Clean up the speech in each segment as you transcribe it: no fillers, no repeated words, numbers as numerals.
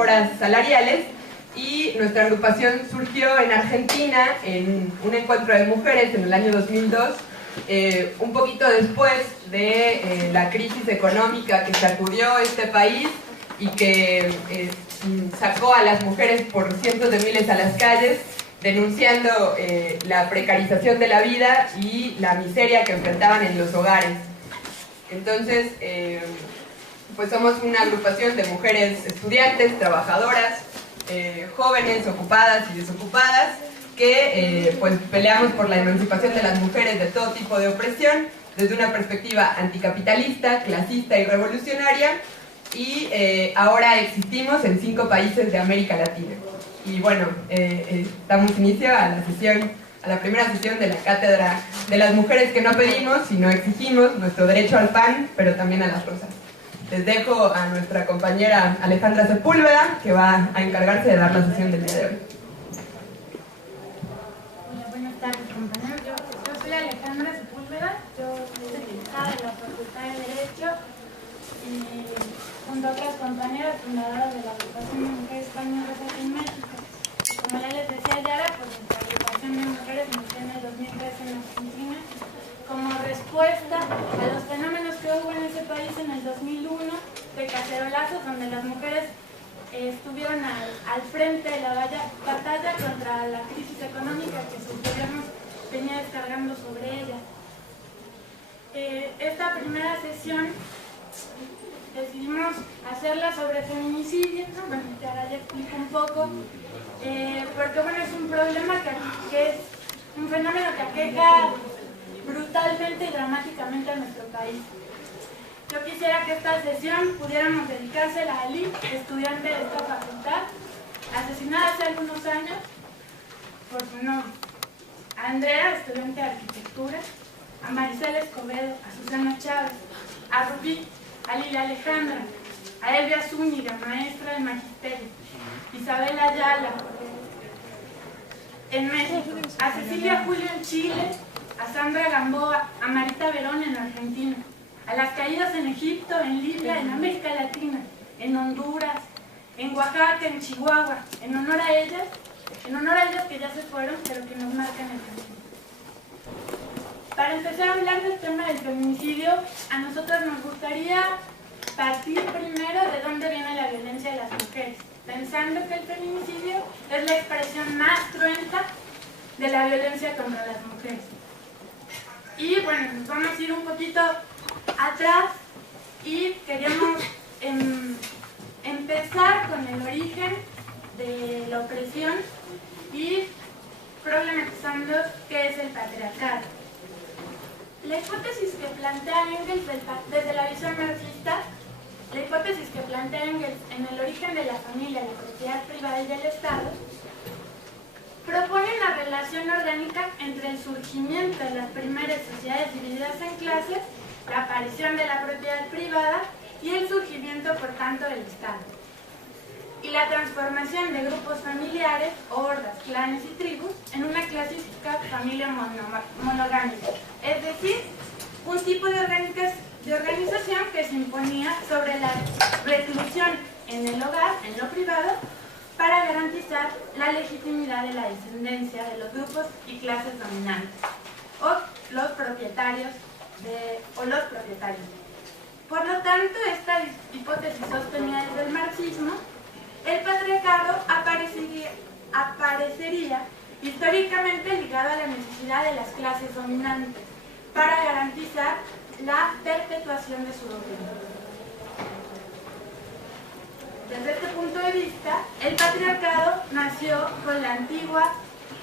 horas salariales, y nuestra agrupación surgió en Argentina en un encuentro de mujeres en el año 2002, un poquito después de la crisis económica que sacudió este país y que sacó a las mujeres por cientos de miles a las calles, denunciando la precarización de la vida y la miseria que enfrentaban en los hogares. Entonces, pues somos una agrupación de mujeres estudiantes, trabajadoras, jóvenes, ocupadas y desocupadas, que pues peleamos por la emancipación de las mujeres de todo tipo de opresión, desde una perspectiva anticapitalista, clasista y revolucionaria, y ahora existimos en 5 países de América Latina. Y bueno, damos inicio a la primera sesión de la Cátedra de las Mujeres que no pedimos, sino exigimos nuestro derecho al pan, pero también a las rosas. Les dejo a nuestra compañera Alejandra Sepúlveda, que va a encargarse de dar la sesión del día de hoy. Hola, buenas tardes, compañeros. Yo soy Alejandra Sepúlveda, yo soy egresada de la Facultad de Derecho y junto a otras compañeras fundadoras de la agrupación de mujeres españolas aquí en México. Como ya les decía Yara, pues nuestra agrupación de mujeres inició en el 2013 en Argentina como respuesta a los fenómenos que hubo en ese país en el 2001 de cacerolazos, donde las mujeres estuvieron al frente de la batalla contra la crisis económica que sus gobiernos venía descargando sobre ellas. Esta primera sesión decidimos hacerla sobre feminicidio, ¿no? Bueno, ahora ya explico un poco, porque bueno, es un problema que es un fenómeno que aqueja brutalmente y dramáticamente a nuestro país. Yo quisiera que esta sesión pudiéramos dedicársela a Ali, estudiante de esta facultad, asesinada hace algunos años por su novio, a Andrea, estudiante de arquitectura, a Maricela Escobedo, a Susana Chávez, a Rubí, a Lilia Alejandra, a Elvia Zúñiga, maestra de magisterio, Isabel Ayala en México, a Cecilia Julio en Chile, a Sandra Gamboa, a Marita Verón en Argentina, a las caídas en Egipto, en Libia, en América Latina, en Honduras, en Oaxaca, en Chihuahua, en honor a ellas que ya se fueron, pero que nos marcan el camino. Para empezar a hablar del tema del feminicidio, a nosotros nos gustaría partir primero de dónde viene la violencia de las mujeres, pensando que el feminicidio es la expresión más cruenta de la violencia contra las mujeres. Y bueno, nos vamos a ir un poquito atrás y queríamos empezar con el origen de la opresión y problematizando qué es el patriarcado. La hipótesis que plantea Engels desde la visión marxista, la hipótesis que plantea Engels en el origen de la familia, la propiedad privada y del Estado, propone una relación orgánica entre el surgimiento de las primeras sociedades divididas en clases, la aparición de la propiedad privada y el surgimiento, por tanto, del Estado, y la transformación de grupos familiares, hordas, clanes y tribus en una clásica familia monogámica, es decir, un tipo de organización que se imponía sobre la reclusión en el hogar, en lo privado, para garantizar la legitimidad de la descendencia de los grupos y clases dominantes, o los propietarios. Por lo tanto, esta hipótesis sostenida desde el marxismo, el patriarcado aparecería históricamente ligado a la necesidad de las clases dominantes para garantizar la perpetuación de su gobierno. Desde este punto de vista, el patriarcado nació con la antigua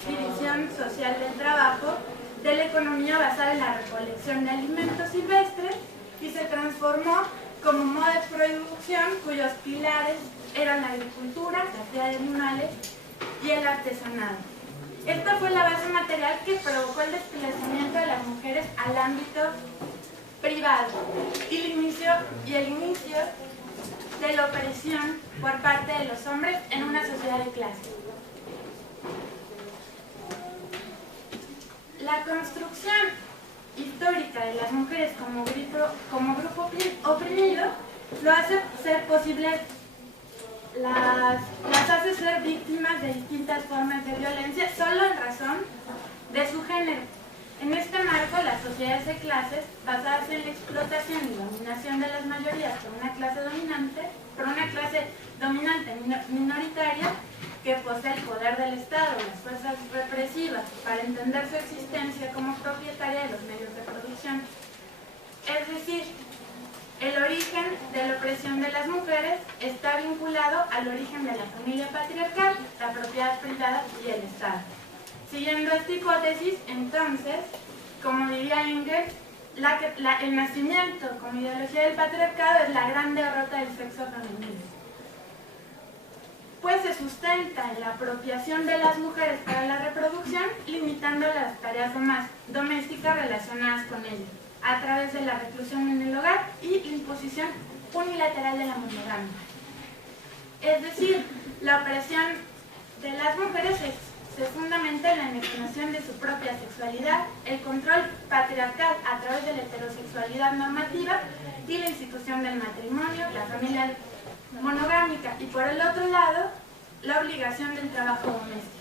división social del trabajo, de la economía basada en la recolección de alimentos silvestres y se transformó como modo de producción cuyos pilares eran la agricultura, la cría de animales y el artesanado. Esta fue la base material que provocó el desplazamiento de las mujeres al ámbito privado y el inicio de la opresión por parte de los hombres en una sociedad de clase. La construcción histórica de las mujeres como grupo oprimido lo hace ser posible las hace ser víctimas de distintas formas de violencia solo en razón de su género. En este marco, las sociedades de clases, basadas en la explotación y dominación de las mayorías por una clase dominante minoritaria que posee el poder del Estado, las fuerzas represivas, para entender su existencia como propietaria de los medios de producción. Es decir, el origen de la opresión de las mujeres está vinculado al origen de la familia patriarcal, la propiedad privada y el Estado. Siguiendo esta hipótesis, entonces, como diría Engels, el nacimiento como ideología del patriarcado es la gran derrota del sexo femenino, pues se sustenta en la apropiación de las mujeres para la reproducción, limitando las tareas domésticas relacionadas con ellas, a través de la reclusión en el hogar y la imposición unilateral de la monogamia. Es decir, la opresión de las mujeres se fundamenta en la imaginación de su propia sexualidad, el control patriarcal a través de la heterosexualidad normativa y la institución del matrimonio, la familia monogámica, y por el otro lado, la obligación del trabajo doméstico,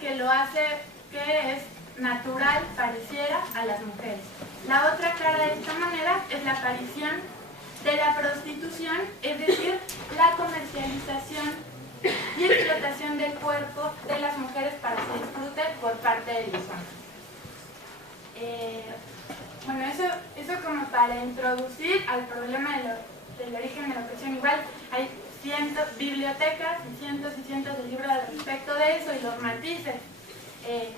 que lo hace, que es natural, pareciera, a las mujeres. La otra cara de esta manera es la aparición de la prostitución, es decir, la comercialización y explotación del cuerpo de las mujeres para su disfrute por parte de los hombres. Bueno, eso como para introducir al problema del origen de la opresión. Igual hay bibliotecas y cientos de libros al respecto de eso, y los matices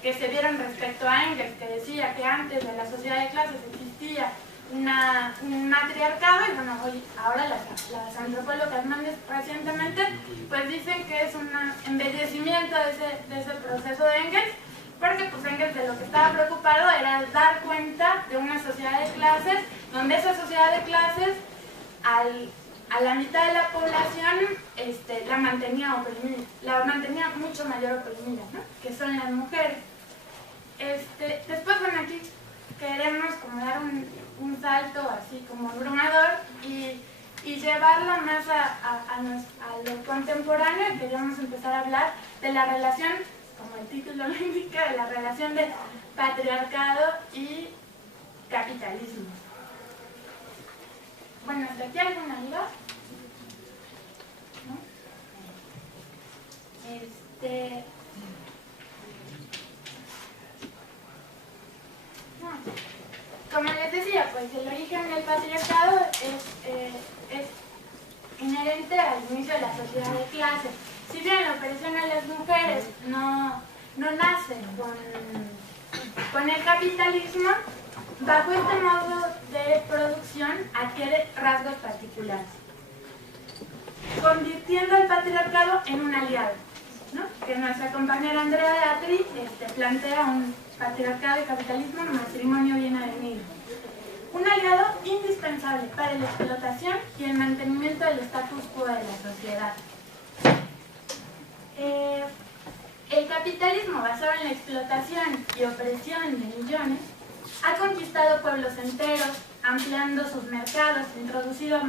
que se dieron respecto a Engels, que decía que antes de la sociedad de clases existía un matriarcado, y bueno, ahora las antropólogas más recientemente pues dicen que es un embellecimiento de ese proceso de Engels, porque pues Engels de lo que estaba preocupado era dar cuenta de una sociedad de clases, donde esa sociedad de clases a la mitad de la población la mantenía oprimida, la mantenía mucho mayor oprimida, ¿no? Que son las mujeres. Después, bueno, aquí queremos como dar un salto así como abrumador y llevarlo más a lo contemporáneo, y queríamos empezar a hablar de la relación, como el título lo indica, de la relación de patriarcado y capitalismo. Bueno, ¿hasta aquí alguna duda? ¿No? Como les decía, pues el origen del patriarcado es inherente al inicio de la sociedad de clases. Si bien la opresión a las mujeres no nace con el capitalismo, bajo este modo de producción adquiere rasgos particulares, convirtiendo al patriarcado en un aliado, ¿no? Que nuestra compañera Andrea Beatriz plantea un patriarcado y capitalismo, matrimonio bien avenido. Un aliado indispensable para la explotación y el mantenimiento del status quo de la sociedad. El capitalismo basado en la explotación y opresión de millones ha conquistado pueblos enteros, ampliando sus mercados, introducido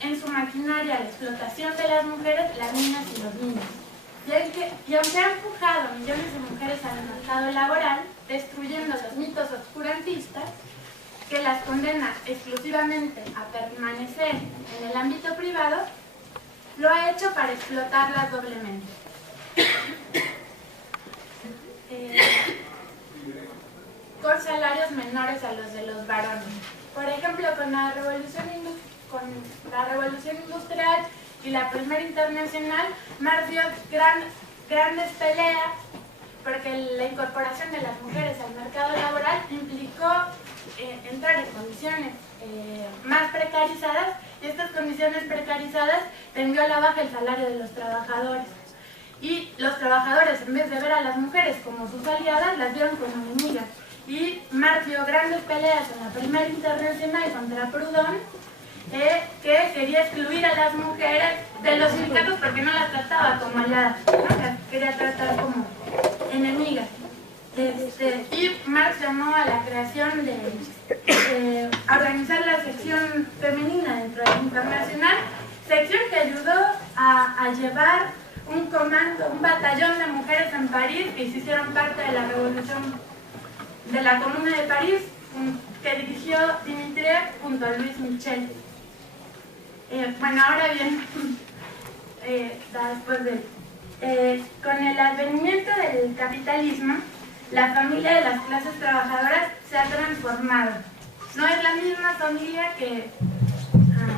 en su maquinaria la explotación de las mujeres, las niñas y los niños. Y aunque ha empujado a millones de mujeres al mercado laboral, destruyendo los mitos oscurantistas que las condena exclusivamente a permanecer en el ámbito privado, lo ha hecho para explotarlas doblemente. Con salarios menores a los de los varones. Por ejemplo, con la revolución industrial y la Primera Internacional, Marx dio grandes peleas, porque la incorporación de las mujeres al mercado laboral implicó entrar en condiciones más precarizadas, y estas condiciones precarizadas tendió a la baja el salario de los trabajadores. Y los trabajadores, en vez de ver a las mujeres como sus aliadas, las vieron como enemigas. Y Marx dio grandes peleas en la Primera Internacional contra Proudhon, que quería excluir a las mujeres de los sindicatos porque no las trataba como aliadas, ¿no? Las quería tratar como enemigas. Y Marx llamó a la creación de organizar la sección femenina dentro de la Internacional sección que ayudó a llevar un comando, un batallón de mujeres en París que se hicieron parte de la revolución de la Comuna de París, que dirigió Dimitriev junto a Louis Michel. Bueno, ahora bien, después con el advenimiento del capitalismo, la familia de las clases trabajadoras se ha transformado. No es la misma familia que... Bueno,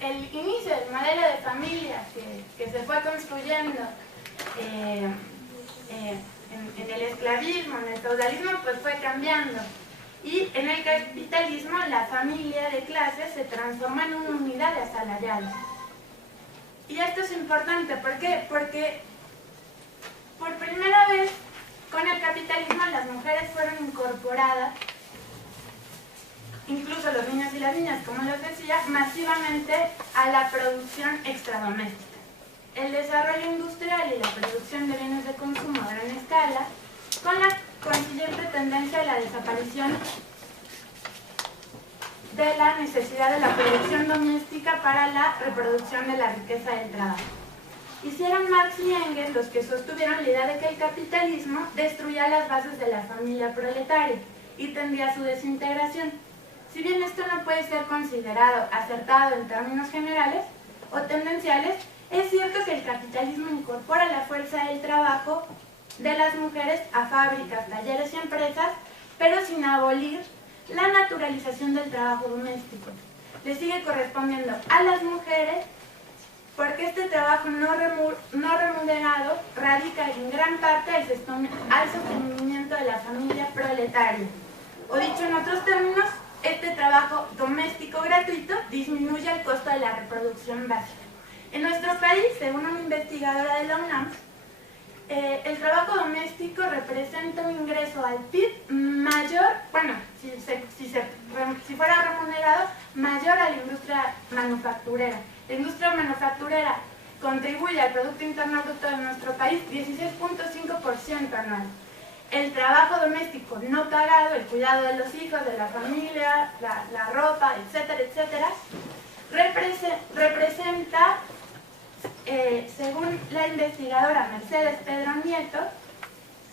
el inicio del modelo de familia que se fue construyendo en el esclavismo, en el feudalismo, pues fue cambiando. Y en el capitalismo la familia de clases se transforma en una unidad de asalariados. Y esto es importante, ¿por qué? Porque por primera vez con el capitalismo las mujeres fueron incorporadas, incluso los niños y las niñas, como les decía, masivamente a la producción extradoméstica. El desarrollo industrial y la producción de bienes de consumo a gran escala, con la consiguiente tendencia a la desaparición de la necesidad de la producción doméstica para la reproducción de la riqueza del trabajo. Hicieron Marx y Engels los que sostuvieron la idea de que el capitalismo destruía las bases de la familia proletaria y tendría a su desintegración. Si bien esto no puede ser considerado acertado en términos generales o tendenciales, es cierto que el capitalismo incorpora la fuerza del trabajo de las mujeres a fábricas, talleres y empresas, pero sin abolir la naturalización del trabajo doméstico. Le sigue correspondiendo a las mujeres porque este trabajo no remunerado radica en gran parte al sostenimiento de la familia proletaria. O dicho en otros términos, este trabajo doméstico gratuito disminuye el costo de la reproducción básica. En nuestro país, según una investigadora de la UNAM, el trabajo doméstico representa un ingreso al PIB mayor, bueno, si fuera remunerado, mayor a la industria manufacturera. La industria manufacturera contribuye al Producto Interno Bruto de nuestro país 16.5% anual. El trabajo doméstico no pagado, el cuidado de los hijos, de la familia, la ropa, etcétera, etcétera, representa, según la investigadora Mercedes Pedro Nieto,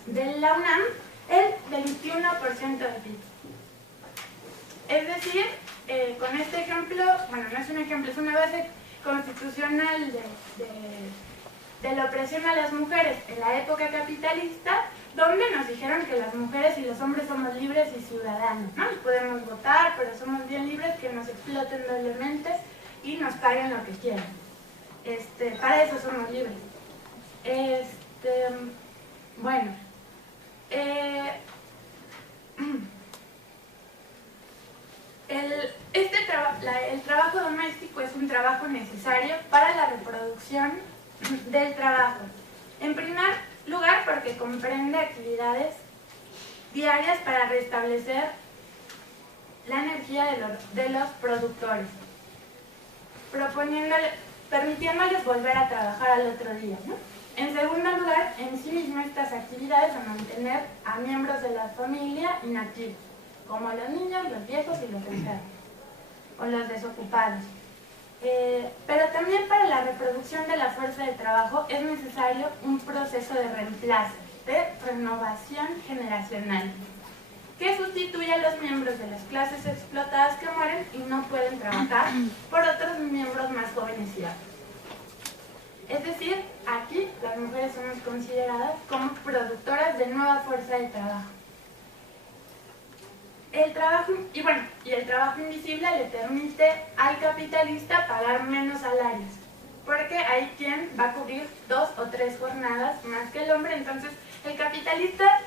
de la UNAM, el 21% del PIB. Es decir, con este ejemplo, bueno, no es un ejemplo, es una base constitucional de la opresión a las mujeres en la época capitalista, donde nos dijeron que las mujeres y los hombres somos libres y ciudadanos, ¿no? Podemos votar, pero somos bien libres, que nos exploten doblemente y nos paguen lo que quieran. Para eso somos libres. Bueno, el trabajo doméstico es un trabajo necesario para la reproducción del trabajo. En primer lugar, porque comprende actividades diarias para restablecer la energía de los productores, permitiéndoles volver a trabajar al otro día, ¿no? En segundo lugar, en sí mismo estas actividades a mantener a miembros de la familia inactivos, como los niños, los viejos y los enfermos, o los desocupados. Pero también para la reproducción de la fuerza de trabajo es necesario un proceso de reemplazo, de renovación generacional, que sustituye a los miembros de las clases explotadas que mueren y no pueden trabajar por otros miembros más jóvenes y aptos. Es decir, aquí las mujeres somos consideradas como productoras de nueva fuerza de trabajo. El trabajo invisible le permite al capitalista pagar menos salarios, porque hay quien va a cubrir 2 o 3 jornadas más que el hombre. Entonces el capitalista,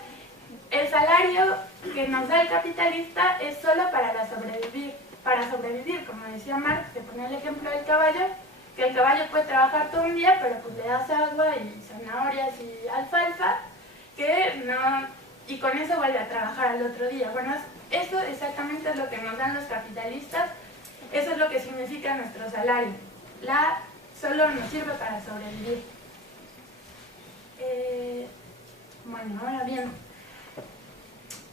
el salario que nos da el capitalista es solo para sobrevivir, como decía Marx, que ponía el ejemplo del caballo, que el caballo puede trabajar todo un día, pero pues le das agua y zanahorias y alfalfa, y con eso vuelve a trabajar al otro día. Bueno, eso exactamente es lo que nos dan los capitalistas, eso es lo que significa nuestro salario. solo nos sirve para sobrevivir. Bueno, ahora bien,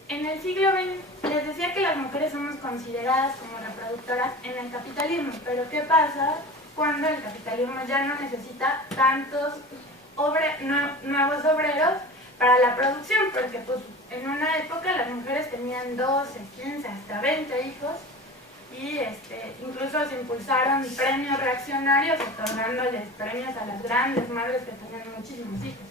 en el siglo XX les decía que las mujeres somos consideradas como reproductoras en el capitalismo, pero ¿qué pasa cuando el capitalismo ya no necesita tantos nuevos obreros para la producción? Porque pues en una época las mujeres tenían 12, 15, hasta 20 hijos y incluso se impulsaron premios reaccionarios otorgándoles premios a las grandes madres que tenían muchísimos hijos.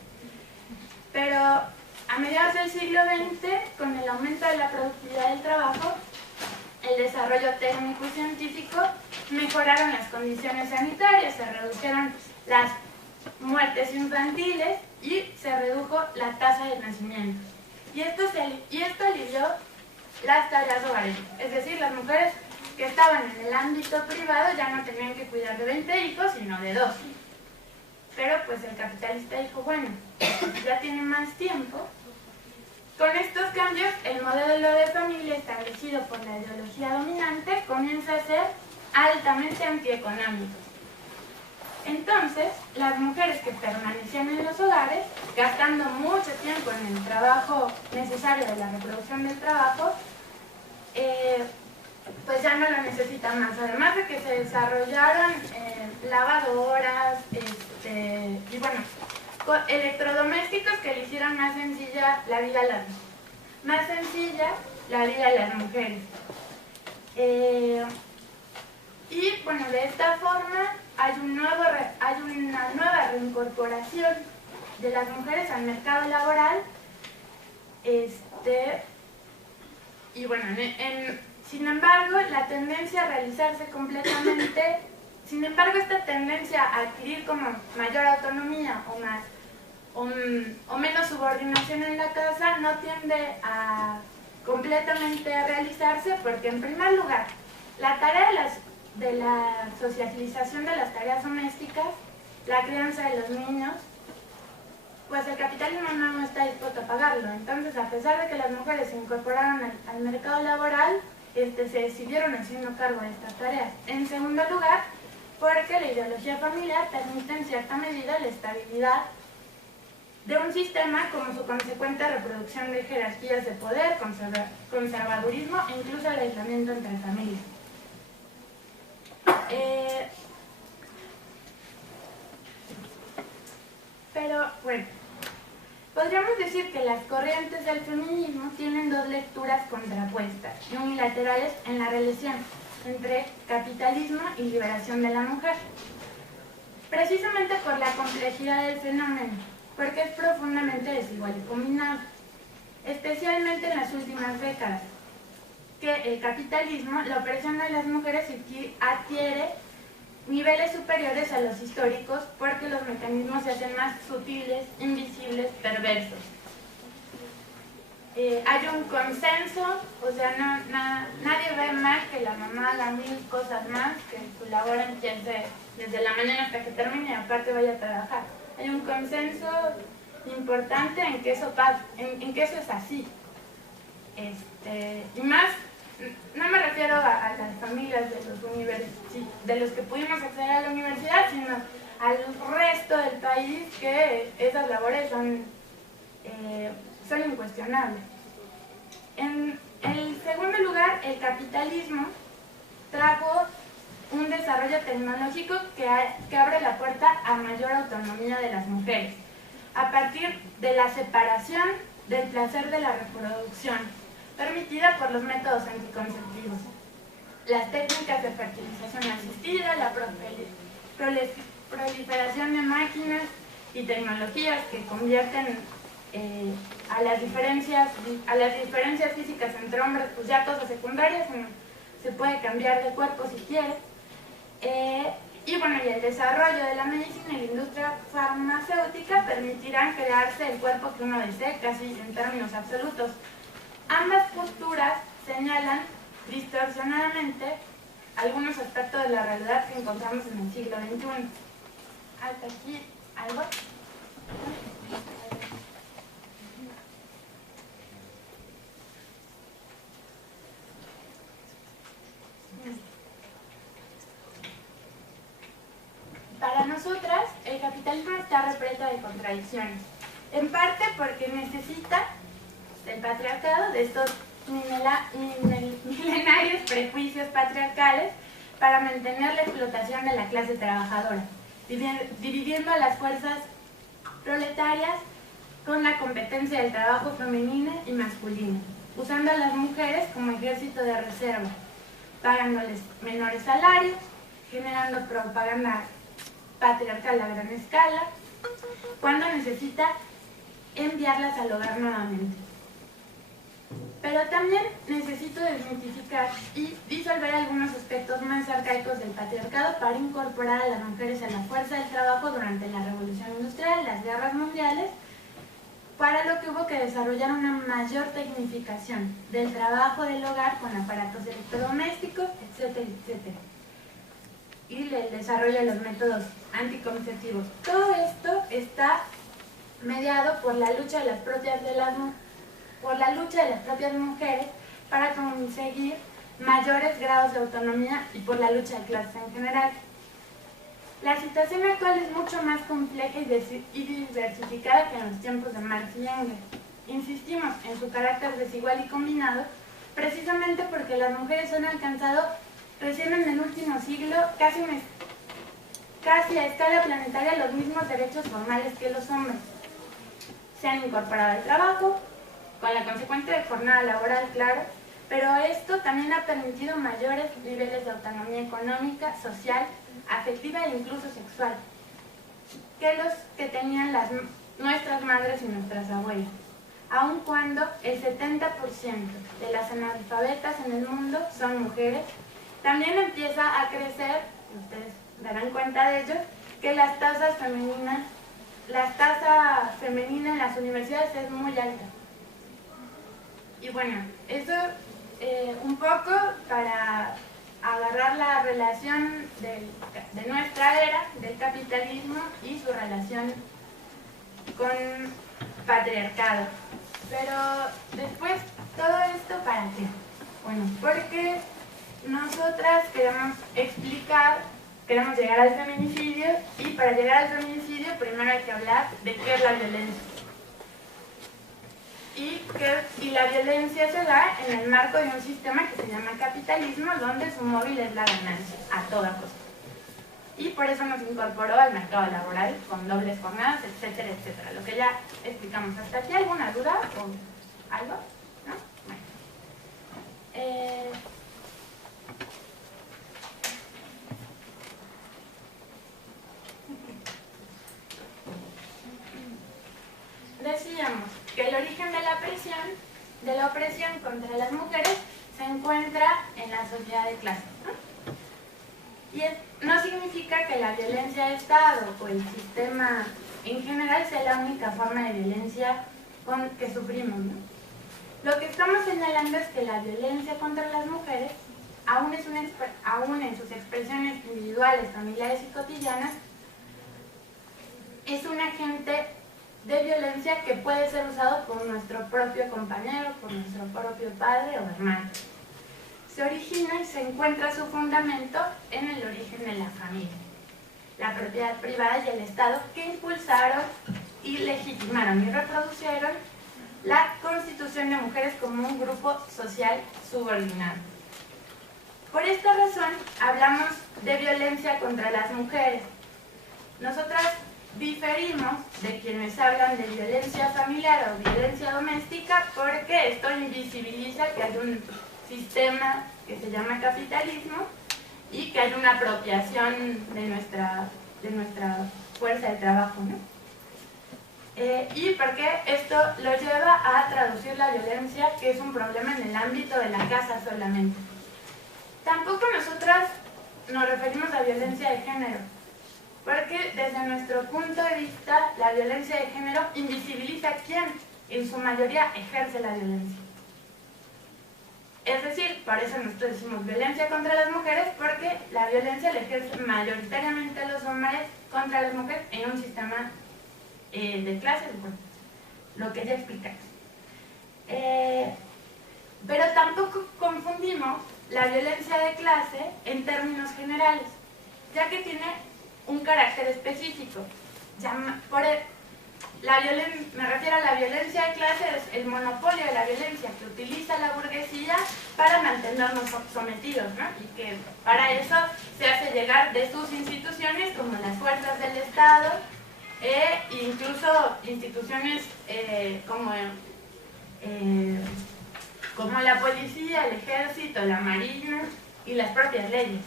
Pero a mediados del siglo XX, con el aumento de la productividad del trabajo, el desarrollo técnico y científico, mejoraron las condiciones sanitarias, se redujeron las muertes infantiles y se redujo la tasa de nacimientos. Y esto alivió las tareas hogareñas, es decir, las mujeres que estaban en el ámbito privado ya no tenían que cuidar de 20 hijos, sino de 2. Pero pues el capitalista dijo, bueno, ya tiene más tiempo. Con estos cambios, el modelo de familia establecido por la ideología dominante comienza a ser altamente antieconómico. Entonces, las mujeres que permanecían en los hogares, gastando mucho tiempo en el trabajo necesario de la reproducción del trabajo, pues ya no lo necesitan más. Además de que se desarrollaron lavadoras y bueno, electrodomésticos que le hicieron más sencilla la vida a las mujeres. Y bueno, de esta forma hay una nueva reincorporación de las mujeres al mercado laboral. Y bueno, sin embargo, esta tendencia a adquirir como mayor autonomía o menos subordinación en la casa no tiende a completamente a realizarse, porque en primer lugar, la tarea de la socialización de las tareas domésticas, la crianza de los niños, pues el capitalismo no está dispuesto a pagarlo. Entonces, a pesar de que las mujeres se incorporaron al mercado laboral, se siguieron haciendo cargo de estas tareas. En segundo lugar, porque la ideología familiar permite en cierta medida la estabilidad de un sistema como su consecuente reproducción de jerarquías de poder, conservadurismo e incluso el aislamiento entre familias. Pero bueno, podríamos decir que las corrientes del feminismo tienen dos lecturas contrapuestas y unilaterales en la relación entre capitalismo y liberación de la mujer, precisamente por la complejidad del fenómeno, porque es profundamente desigual y combinado, especialmente en las últimas décadas, que el capitalismo, la opresión de las mujeres adquiere niveles superiores a los históricos porque los mecanismos se hacen más sutiles, invisibles, perversos. Hay un consenso, o sea, nadie ve más que la mamá haga 1000 cosas más, que su labor empiece desde la mañana hasta que termine y aparte vaya a trabajar. Hay un consenso importante en que eso pasa, en que eso es así. Y más, no me refiero a las familias de los que pudimos acceder a la universidad, sino al resto del país, que esas labores son incuestionables. En el segundo lugar, el capitalismo trajo un desarrollo tecnológico que abre la puerta a mayor autonomía de las mujeres, a partir de la separación del placer de la reproducción, permitida por los métodos anticonceptivos, las técnicas de fertilización asistida, la proliferación de máquinas y tecnologías que convierten a las diferencias físicas entre hombres, pues ya cosas secundarias, se puede cambiar de cuerpo si quiere. Y bueno, y el desarrollo de la medicina y la industria farmacéutica permitirán crearse el cuerpo que uno desee, casi en términos absolutos. Ambas posturas señalan distorsionadamente algunos aspectos de la realidad que encontramos en el siglo XXI. Hasta aquí, ¿algo? Para nosotras, el capitalismo está repleto de contradicciones. En parte porque necesita del patriarcado, de estos milenarios prejuicios patriarcales, para mantener la explotación de la clase trabajadora, dividiendo a las fuerzas proletarias con la competencia del trabajo femenino y masculino, usando a las mujeres como ejército de reserva, pagándoles menores salarios, generando propaganda patriarcal a gran escala, cuando necesita enviarlas al hogar nuevamente. Pero también necesito desmitificar y disolver algunos aspectos más arcaicos del patriarcado para incorporar a las mujeres a la fuerza del trabajo durante la Revolución Industrial, las guerras mundiales, para lo que hubo que desarrollar una mayor tecnificación del trabajo del hogar con aparatos electrodomésticos, etcétera, etcétera. Y el desarrollo de los métodos anticonceptivos. Todo esto está mediado por la lucha de las propias mujeres para conseguir mayores grados de autonomía y por la lucha de clases en general. La situación actual es mucho más compleja y diversificada que en los tiempos de Marx y Engels. Insistimos en su carácter desigual y combinado, precisamente porque las mujeres han alcanzado recién en el último siglo, casi a escala planetaria, los mismos derechos formales que los hombres. Se han incorporado al trabajo, con la consecuente jornada laboral, claro, pero esto también ha permitido mayores niveles de autonomía económica, social, afectiva e incluso sexual, que los que tenían nuestras madres y nuestras abuelas. Aun cuando el 70% de las analfabetas en el mundo son mujeres, también empieza a crecer, y ustedes darán cuenta de ello, que la tasa femenina en las universidades es muy alta. Y bueno, eso un poco para agarrar la relación de nuestra era, del capitalismo y su relación con patriarcado. Pero después, ¿todo esto para qué? Bueno, porque nosotras queremos llegar al feminicidio, y para llegar al feminicidio primero hay que hablar de qué es la violencia. Y la violencia se da en el marco de un sistema que se llama capitalismo, donde su móvil es la ganancia, a toda costa. Y por eso nos incorporó al mercado laboral con dobles jornadas, etcétera, etcétera. Lo que ya explicamos hasta aquí. ¿Alguna duda o algo? ¿No? Bueno. Decíamos que el origen de la opresión contra las mujeres se encuentra en la sociedad de clase, ¿no? Y no significa que la violencia de Estado o el sistema en general sea la única forma de violencia que sufrimos, ¿no? Lo que estamos señalando es que la violencia contra las mujeres, aún en sus expresiones individuales, familiares y cotidianas, es un agente de violencia que puede ser usado por nuestro propio compañero, por nuestro propio padre o hermano. Se origina y se encuentra su fundamento en el origen de la familia, la propiedad privada y el Estado, que impulsaron y legitimaron y reproducieron la constitución de mujeres como un grupo social subordinado. Por esta razón hablamos de violencia contra las mujeres. Nosotras diferimos de quienes hablan de violencia familiar o violencia doméstica, porque esto invisibiliza que hay un sistema que se llama capitalismo y que hay una apropiación de nuestra fuerza de trabajo, ¿no? Y porque esto lo lleva a traducir la violencia, que es un problema en el ámbito de la casa solamente. Tampoco nosotras nos referimos a violencia de género, porque desde nuestro punto de vista la violencia de género invisibiliza a quien en su mayoría ejerce la violencia. Es decir, por eso nosotros decimos violencia contra las mujeres, porque la violencia la ejercen mayoritariamente los hombres contra las mujeres en un sistema de clases, bueno, lo que ya explicamos. Pero tampoco confundimos la violencia de clase en términos generales, ya que tiene un carácter específico. Me refiero a la violencia de clase, es el monopolio de la violencia que utiliza la burguesía para mantenernos sometidos, ¿no? Y que para eso se hace llegar de sus instituciones, como las fuerzas del Estado, incluso instituciones como la policía, el ejército, la marina y las propias leyes.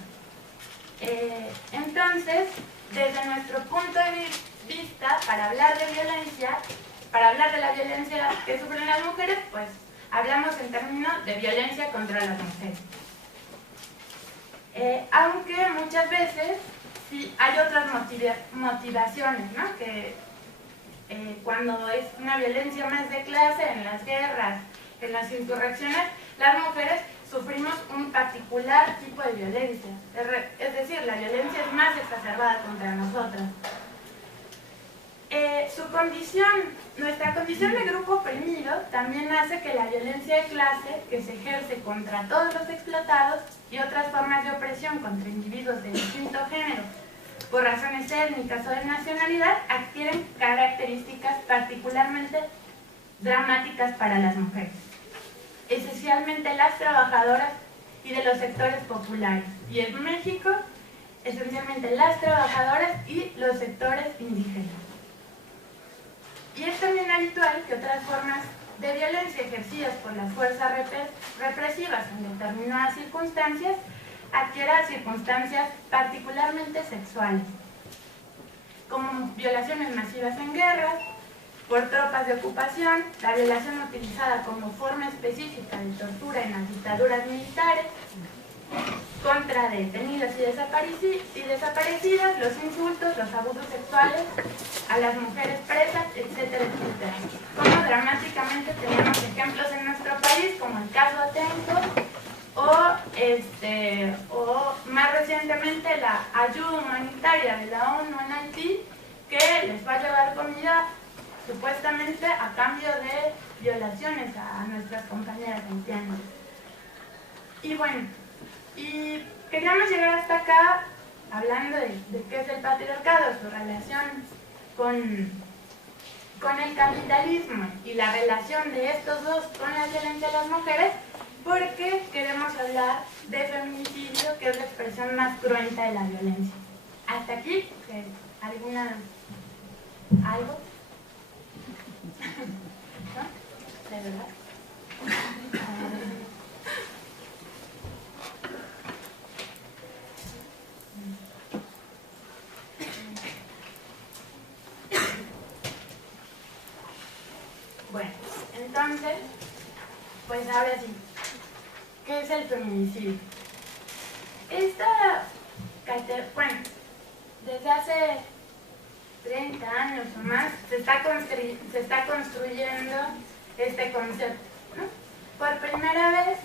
Entonces, desde nuestro punto de vista, para hablar de violencia, para hablar de la violencia que sufren las mujeres, pues hablamos en términos de violencia contra las mujeres. Aunque muchas veces sí hay otras motivaciones, ¿no? Que cuando es una violencia más de clase, en las guerras, en las insurrecciones, las mujeres sufrimos un particular tipo de violencia. Es decir, la violencia es más exacerbada contra nosotras. Nuestra condición de grupo oprimido también hace que la violencia de clase que se ejerce contra todos los explotados y otras formas de opresión contra individuos de distinto género, por razones étnicas o de nacionalidad, adquieren características particularmente dramáticas para las mujeres, esencialmente las trabajadoras y de los sectores populares, y en México, esencialmente las trabajadoras y los sectores indígenas. Y es también habitual que otras formas de violencia ejercidas por las fuerzas represivas en determinadas circunstancias adquieran circunstancias particularmente sexuales, como violaciones masivas en guerras, por tropas de ocupación, la violación utilizada como forma específica de tortura en las dictaduras militares, contra detenidos y desaparecidas, los insultos, los abusos sexuales a las mujeres presas, etcétera, etcétera. Como dramáticamente tenemos ejemplos en nuestro país, como el caso Atenco, o más recientemente la ayuda humanitaria de la ONU en Haití, que les va a llevar comida supuestamente a cambio de violaciones a nuestras compañeras haitianas. Y bueno, y queríamos llegar hasta acá hablando de qué es el patriarcado, su relación con el capitalismo y la relación de estos dos con la violencia de las mujeres, porque queremos hablar de feminicidio, que es la expresión más cruenta de la violencia. ¿Hasta aquí? ¿Algo? ¿No? ¿De verdad? Bueno, entonces, pues ahora sí, ¿qué es el feminicidio? Bueno, desde hace 30 años o más se está construyendo este concepto, ¿no? Por primera vez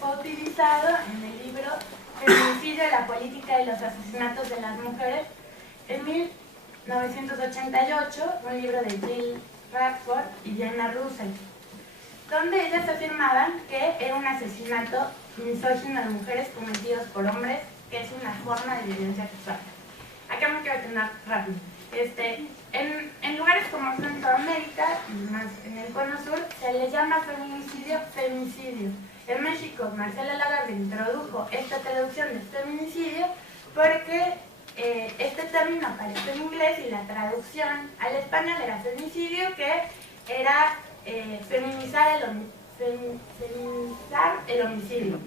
fue utilizado en el libro Feminicidio, la política de los asesinatos de las mujeres, en 1988, un libro de Jill Radford y Diana Russell, donde ellas afirmaban que era un asesinato misógino de mujeres cometidos por hombres, que es una forma de violencia sexual. Acá me quiero detener rápido. En lugares como Centroamérica y más en el Cono Sur se le llama feminicidio femicidio. En México, Marcela Lagarde introdujo esta traducción de feminicidio porque este término apareció en inglés y la traducción al español era femicidio, que era feminizar el homicidio.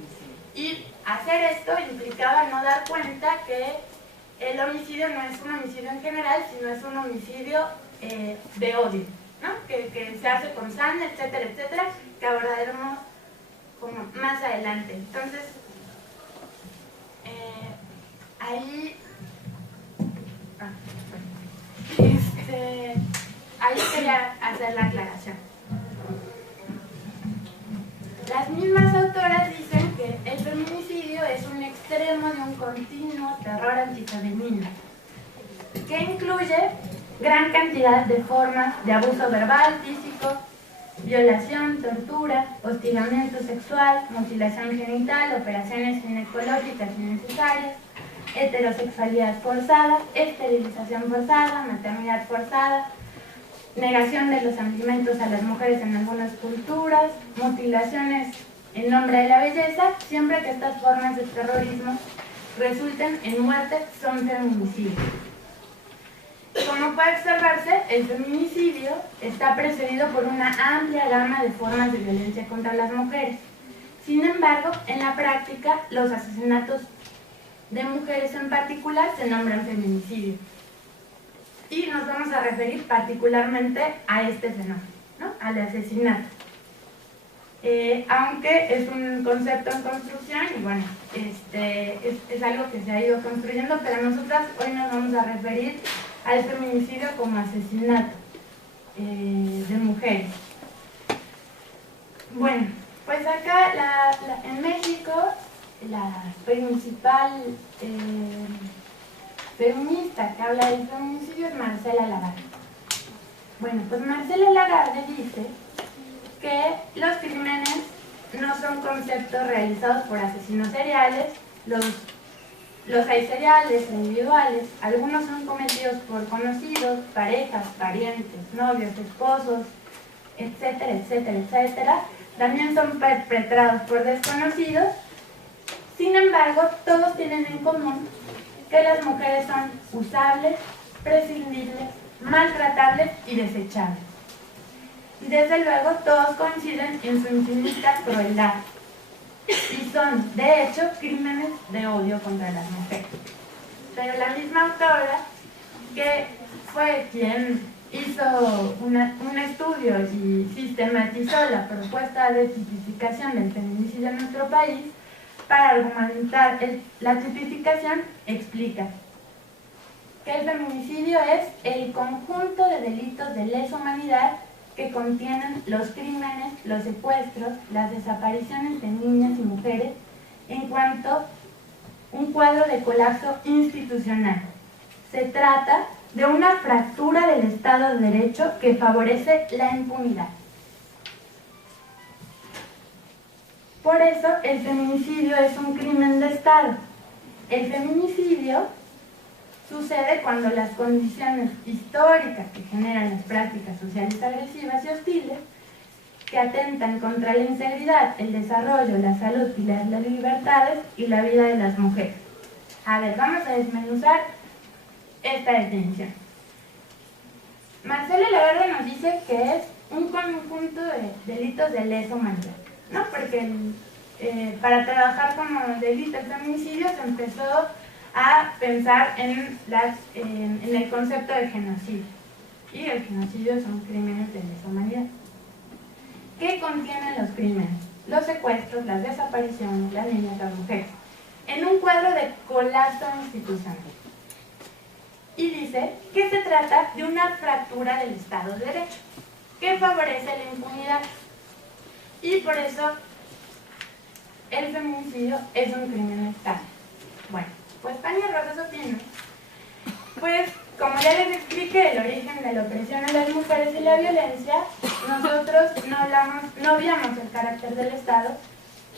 Y hacer esto implicaba no dar cuenta que el homicidio no es un homicidio en general, sino es un homicidio de odio, ¿no? Que se hace con sangre, etcétera, etcétera, que abordaremos como más adelante. Entonces, ahí quería hacer la aclaración. Las mismas autoras dicen que el feminicidio es un extremo de un continuo terror antifemenino, que incluye gran cantidad de formas de abuso verbal, físico, violación, tortura, hostigamiento sexual, mutilación genital, operaciones ginecológicas innecesarias, heterosexualidad forzada, esterilización forzada, maternidad forzada, negación de los alimentos a las mujeres en algunas culturas, mutilaciones en nombre de la belleza, siempre que estas formas de terrorismo resulten en muerte, son feminicidios. Como puede observarse, el feminicidio está precedido por una amplia gama de formas de violencia contra las mujeres. Sin embargo, en la práctica, los asesinatos de mujeres en particular se nombran feminicidio. Y nos vamos a referir particularmente a este fenómeno, ¿no? Al asesinato. Aunque es un concepto en construcción y bueno, es algo que se ha ido construyendo, pero nosotras hoy nos vamos a referir al feminicidio como asesinato de mujeres. Bueno, pues acá en México la principal feminista que habla del feminicidio es Marcela Lagarde. Bueno, pues Marcela Lagarde dice que los crímenes no son conceptos realizados por asesinos seriales, los hay seriales, individuales, algunos son cometidos por conocidos, parejas, parientes, novios, esposos, etcétera, etcétera, etcétera. También son perpetrados por desconocidos. Sin embargo, todos tienen en común que las mujeres son usables, prescindibles, maltratables y desechables. Y desde luego todos coinciden en su infinita crueldad y son, de hecho, crímenes de odio contra las mujeres. Pero la misma autora, que fue quien hizo un estudio y sistematizó la propuesta de tipificación del feminicidio en nuestro país, para argumentar la tipificación, explica que el feminicidio es el conjunto de delitos de lesa humanidad que contienen los crímenes, los secuestros, las desapariciones de niñas y mujeres en cuanto un cuadro de colapso institucional. Se trata de una fractura del Estado de Derecho que favorece la impunidad. Por eso, el feminicidio es un crimen de Estado. El feminicidio sucede cuando las condiciones históricas que generan las prácticas sociales agresivas y hostiles, que atentan contra la integridad, el desarrollo, la salud y las libertades y la vida de las mujeres. A ver, vamos a desmenuzar esta definición. Marcela Lagarde nos dice que es un conjunto de delitos de lesa humanidad, ¿no? Porque para trabajar como delito el feminicidio se empezó a pensar en el concepto de genocidio. Y el genocidio son crímenes de lesa humanidad. ¿Qué contienen los crímenes? Los secuestros, las desapariciones, las niñas, las mujeres. En un cuadro de colapso institucional. Y dice que se trata de una fractura del Estado de Derecho, que favorece la impunidad. Y por eso el feminicidio es un crimen de Estado. Bueno, pues Tania Rojas opina, pues como ya les expliqué el origen de la opresión a las mujeres y la violencia, nosotros no obviamos el carácter del Estado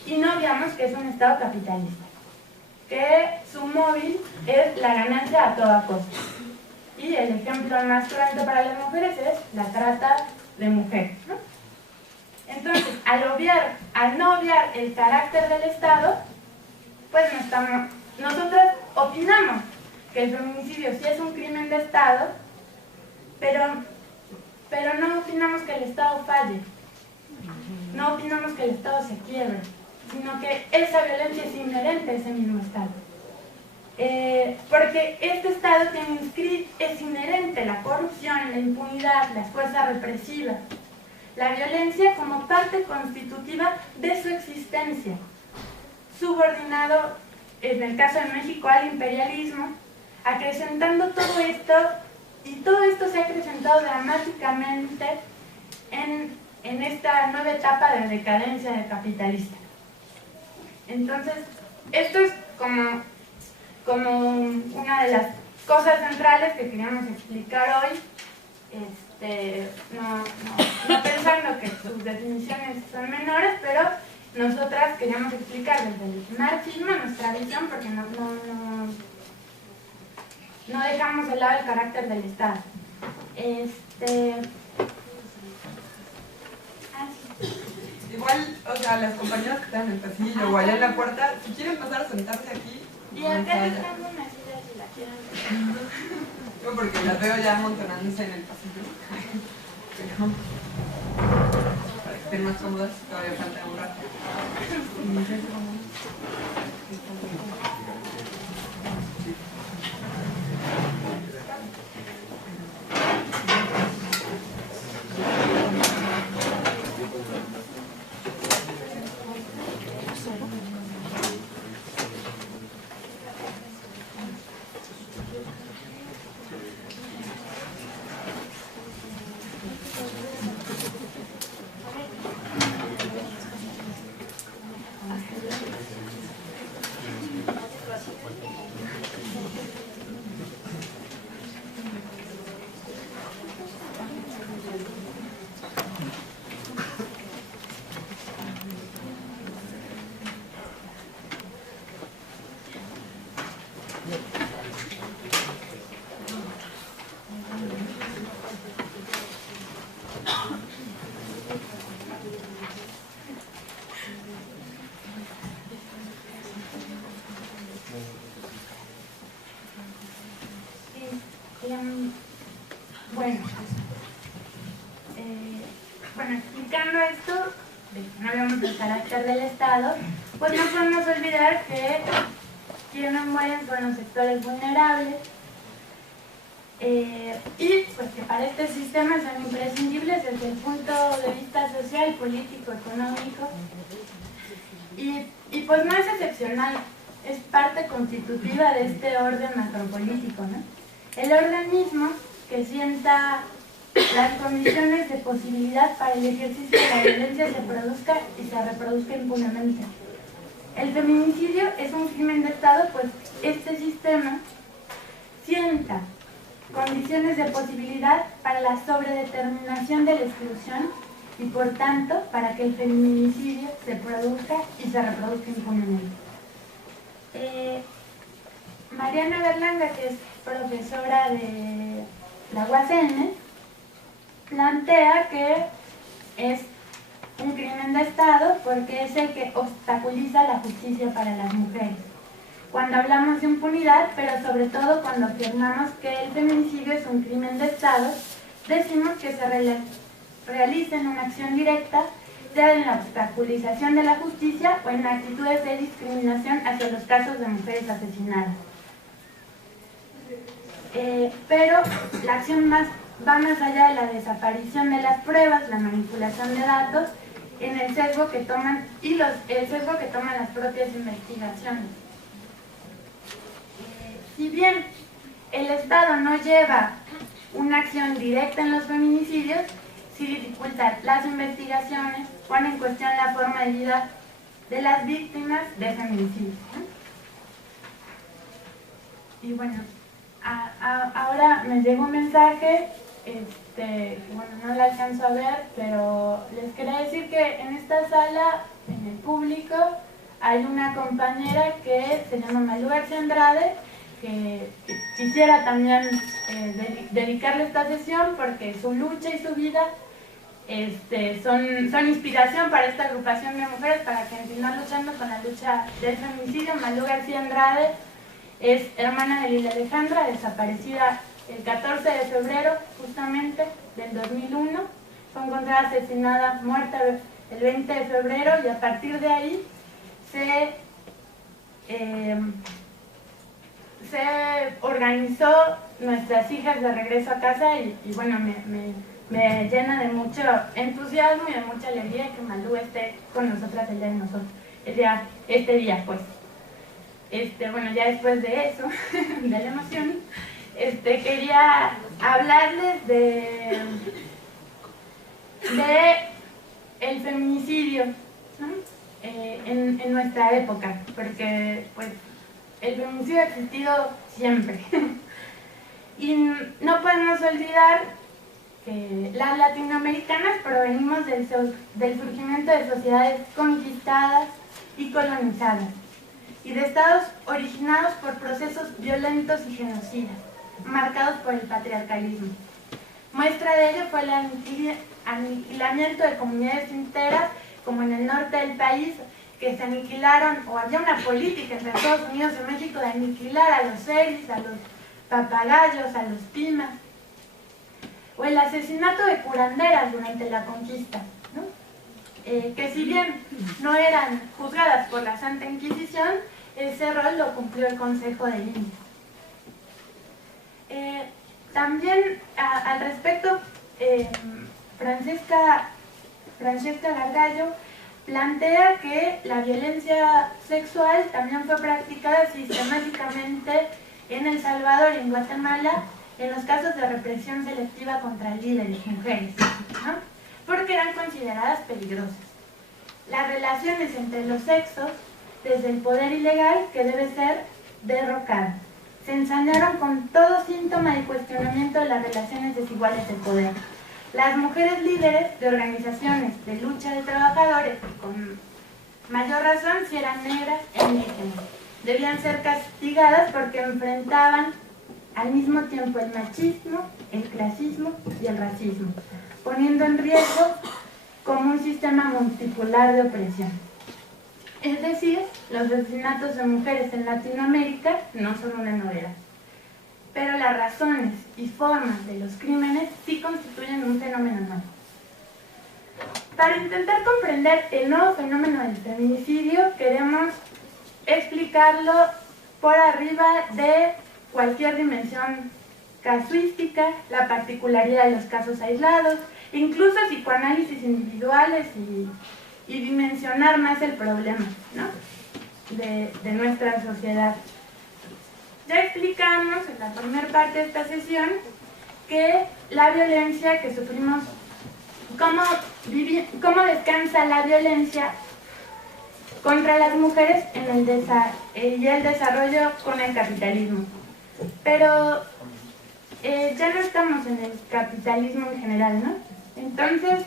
y no obviamos que es un Estado capitalista, que su móvil es la ganancia a toda costa. Y el ejemplo más cruento para las mujeres es la trata de mujeres, ¿no? Entonces, al no obviar el carácter del Estado, pues nosotras opinamos que el feminicidio sí es un crimen de Estado, pero no opinamos que el Estado falle, no opinamos que el Estado se quiebre, sino que esa violencia es inherente a ese mismo Estado. Porque este Estado es inherente la corrupción, la impunidad, las fuerzas represivas, la violencia como parte constitutiva de su existencia, subordinado, en el caso de México, al imperialismo, acrecentando todo esto, y todo esto se ha acrecentado dramáticamente en esta nueva etapa de decadencia capitalista. Entonces, esto es como una de las cosas centrales que queríamos explicar hoy, no pensando que sus definiciones son menores, pero nosotras queríamos explicar desde el marxismo nuestra visión, porque no dejamos de lado el carácter del Estado. Igual, o sea, las compañeras que están en el pasillo o allá en la puerta, si quieren pasar a sentarse aquí. Y acá les tengo una silla si la quieren. No, porque las veo ya amontonándose en el pasillo. Pero, para que estén más cómodas, todavía falta un rato. Bueno, explicando esto, de que no hablamos del carácter del Estado, pues no podemos olvidar que quienes mueren son los sectores vulnerables, y pues que para este sistema son imprescindibles desde el punto de vista social, político, económico, y pues no es excepcional, es parte constitutiva de este orden macropolítico, ¿no? El orden mismo que sienta las condiciones de posibilidad para el ejercicio de la violencia se produzca y se reproduzca impunemente. El feminicidio es un crimen de Estado, pues este sistema sienta condiciones de posibilidad para la sobredeterminación de la exclusión y por tanto para que el feminicidio se produzca y se reproduzca impunemente. Mariana Berlanga, que es profesora de la UACN, plantea que es un crimen de Estado porque es el que obstaculiza la justicia para las mujeres. Cuando hablamos de impunidad, pero sobre todo cuando afirmamos que el feminicidio es un crimen de Estado, decimos que se realiza en una acción directa, sea en la obstaculización de la justicia o en actitudes de discriminación hacia los casos de mujeres asesinadas. Pero la acción va más allá de la desaparición de las pruebas, la manipulación de datos, en el sesgo que toman el sesgo que toman las propias investigaciones. Si bien el Estado no lleva una acción directa en los feminicidios, sí dificulta las investigaciones, pone en cuestión la forma de vida de las víctimas de feminicidios, ¿no? Y bueno, ahora me llegó un mensaje, bueno, no lo alcanzo a ver, pero les quería decir que en esta sala, en el público, hay una compañera que se llama Malú García Andrade, que quisiera también dedicarle esta sesión porque su lucha y su vida son inspiración para esta agrupación de mujeres para continuar luchando con la lucha del feminicidio. Malú García Andrade es hermana de Lila Alejandra, desaparecida el 14 de febrero justamente del 2001. Fue encontrada asesinada, muerta el 20 de febrero y a partir de ahí se organizó Nuestras Hijas de Regreso a Casa y bueno, me llena de mucho entusiasmo y de mucha alegría que Malú esté con nosotras este día pues. Bueno, ya después de eso, de la emoción, quería hablarles de el feminicidio, ¿no? En nuestra época, porque pues el feminicidio ha existido siempre. Y no podemos olvidar que las latinoamericanas provenimos del surgimiento de sociedades conquistadas y colonizadas, y de estados originados por procesos violentos y genocidas. marcados por el patriarcalismo. Muestra de ello fue el aniquilamiento de comunidades enteras, como en el norte del país, que se aniquilaron, o había una política entre Estados Unidos y México de aniquilar a los eris, a los papagayos, a los pimas, o el asesinato de curanderas durante la conquista, ¿no? Que si bien no eran juzgadas por la Santa Inquisición, ese rol lo cumplió el Consejo de Indias. También al respecto, Francesca Gargallo plantea que la violencia sexual también fue practicada sistemáticamente en El Salvador y en Guatemala en los casos de represión selectiva contra líderes, mujeres, ¿no? Porque eran consideradas peligrosas. Las relaciones entre los sexos, desde el poder ilegal, que debe ser derrocado. Se ensañaron con todo síntoma de cuestionamiento de las relaciones desiguales de poder. Las mujeres líderes de organizaciones de lucha de trabajadores, con mayor razón si eran negras e indígenas, debían ser castigadas porque enfrentaban al mismo tiempo el machismo, el clasismo y el racismo, poniendo en riesgo como un sistema multipolar de opresión. Es decir, los asesinatos de mujeres en Latinoamérica no son una novedad, pero las razones y formas de los crímenes sí constituyen un fenómeno nuevo. Para intentar comprender el nuevo fenómeno del feminicidio, queremos explicarlo por arriba de cualquier dimensión casuística, la particularidad de los casos aislados, incluso psicoanálisis individuales y dimensionar más el problema, ¿no? de nuestra sociedad. Ya explicamos en la primera parte de esta sesión que la violencia que sufrimos, cómo descansa la violencia contra las mujeres y el desarrollo con el capitalismo. Pero ya no estamos en el capitalismo en general, ¿no? Entonces,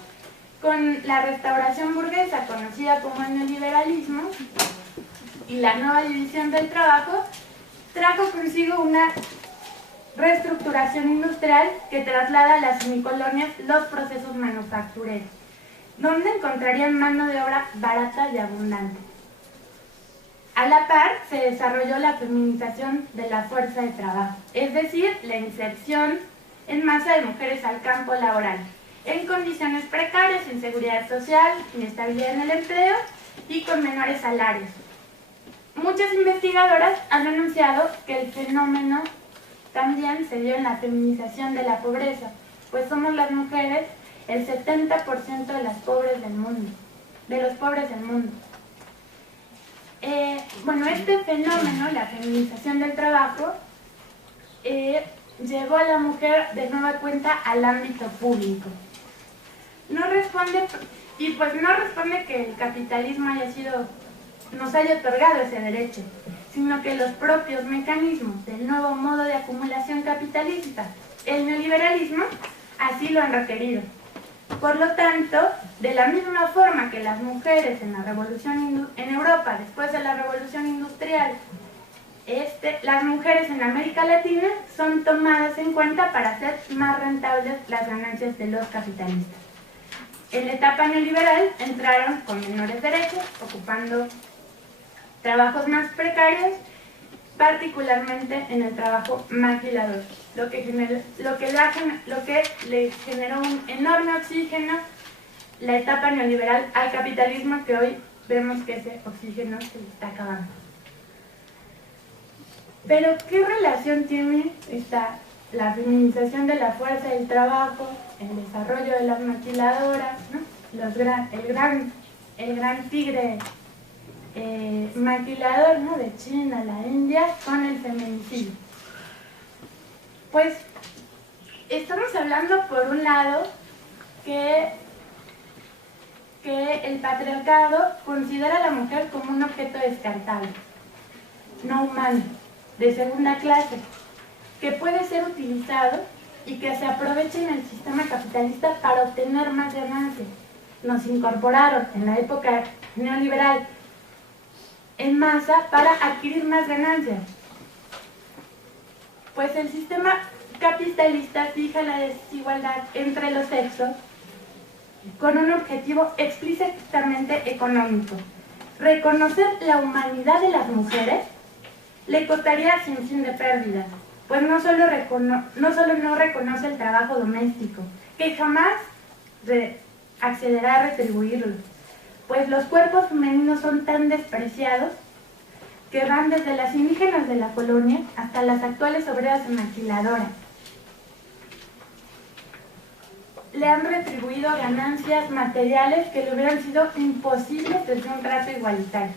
con la restauración burguesa, conocida como el neoliberalismo, y la nueva división del trabajo, trajo consigo una reestructuración industrial que traslada a las semicolonias los procesos manufactureros, donde encontrarían mano de obra barata y abundante. A la par, se desarrolló la feminización de la fuerza de trabajo, es decir, la inserción en masa de mujeres al campo laboral, en condiciones precarias, inseguridad social, inestabilidad en el empleo y con menores salarios. Muchas investigadoras han anunciado que el fenómeno también se dio en la feminización de la pobreza, pues somos las mujeres el 70% de los pobres del mundo. Bueno, este fenómeno, la feminización del trabajo, llevó a la mujer de nueva cuenta al ámbito público. No responde que el capitalismo nos haya otorgado ese derecho, sino que los propios mecanismos del nuevo modo de acumulación capitalista, el neoliberalismo, así lo han requerido. Por lo tanto, de la misma forma que las mujeres en Europa, después de la revolución industrial, las mujeres en América Latina son tomadas en cuenta para hacer más rentables las ganancias de los capitalistas. En la etapa neoliberal entraron con menores derechos, ocupando trabajos más precarios, particularmente en el trabajo maquilador, lo que le generó un enorme oxígeno la etapa neoliberal al capitalismo, que hoy vemos que ese oxígeno se le está acabando. Pero, ¿qué relación tiene la feminización de la fuerza del trabajo, el desarrollo de las maquiladoras, ¿no? el gran tigre maquilador, ¿no? de China, la India, con el feminicidio? Pues estamos hablando, por un lado, que el patriarcado considera a la mujer como un objeto descartable, no humano, de segunda clase, que puede ser utilizado y que se aproveche en el sistema capitalista para obtener más ganancias. Nos incorporaron en la época neoliberal en masa para adquirir más ganancias. Pues el sistema capitalista fija la desigualdad entre los sexos con un objetivo explícitamente económico. Reconocer la humanidad de las mujeres le costaría sin fin de pérdidas, pues no solo no reconoce el trabajo doméstico, que jamás accederá a retribuirlo, pues los cuerpos femeninos son tan despreciados que van desde las indígenas de la colonia hasta las actuales obreras en maquiladora. Le han retribuido ganancias materiales que le hubieran sido imposibles desde un trato igualitario.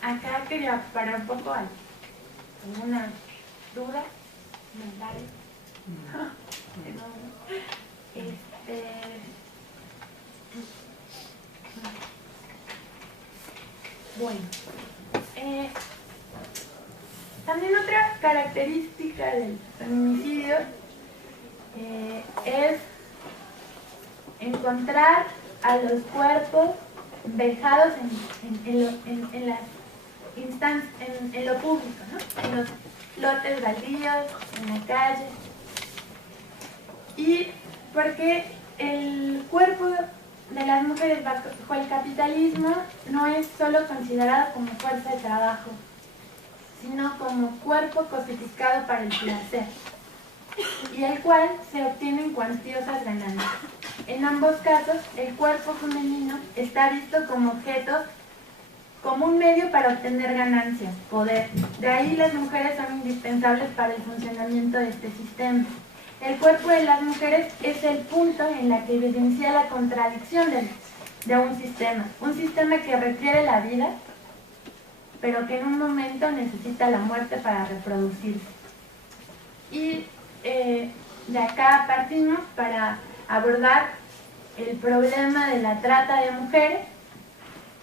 Acá quería parar un poco. ¿Alguna duda? ¿Comentario? Bueno, también otra característica del feminicidio es encontrar a los cuerpos dejados en las instancias, en lo público, ¿no? En los lotes baldíos, en la calle. Y porque el cuerpo de las mujeres bajo el capitalismo no es solo considerado como fuerza de trabajo, sino como cuerpo cosificado para el placer, y el cual se obtienen cuantiosas ganancias. En ambos casos, el cuerpo femenino está visto como objeto, como un medio para obtener ganancias, poder. De ahí las mujeres son indispensables para el funcionamiento de este sistema. El cuerpo de las mujeres es el punto en la que evidencia la contradicción de un sistema que requiere la vida, pero que en un momento necesita la muerte para reproducirse. Y de acá partimos para abordar el problema de la trata de mujeres,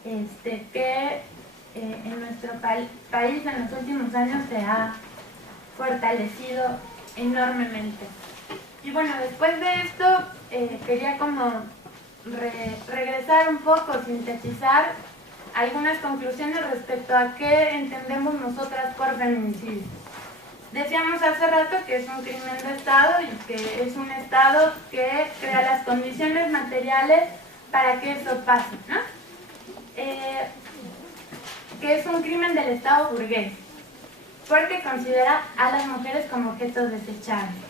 que en nuestro país en los últimos años se ha fortalecido enormemente. Y bueno, después de esto quería como regresar un poco, sintetizar algunas conclusiones respecto a qué entendemos nosotras por feminicidio. Decíamos hace rato que es un crimen de Estado y que es un Estado que crea las condiciones materiales para que eso pase, ¿no? Que es un crimen del Estado burgués, porque considera a las mujeres como objetos desechables.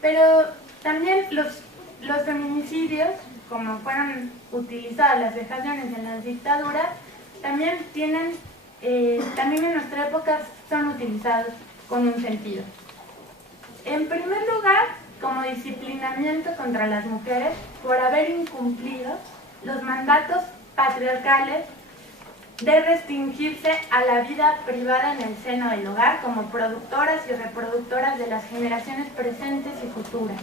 Pero también los feminicidios, como fueron utilizadas las vejaciones en las dictaduras, también en nuestra época son utilizados con un sentido. En primer lugar, como disciplinamiento contra las mujeres por haber incumplido los mandatos patriarcales de restringirse a la vida privada en el seno del hogar como productoras y reproductoras de las generaciones presentes y futuras.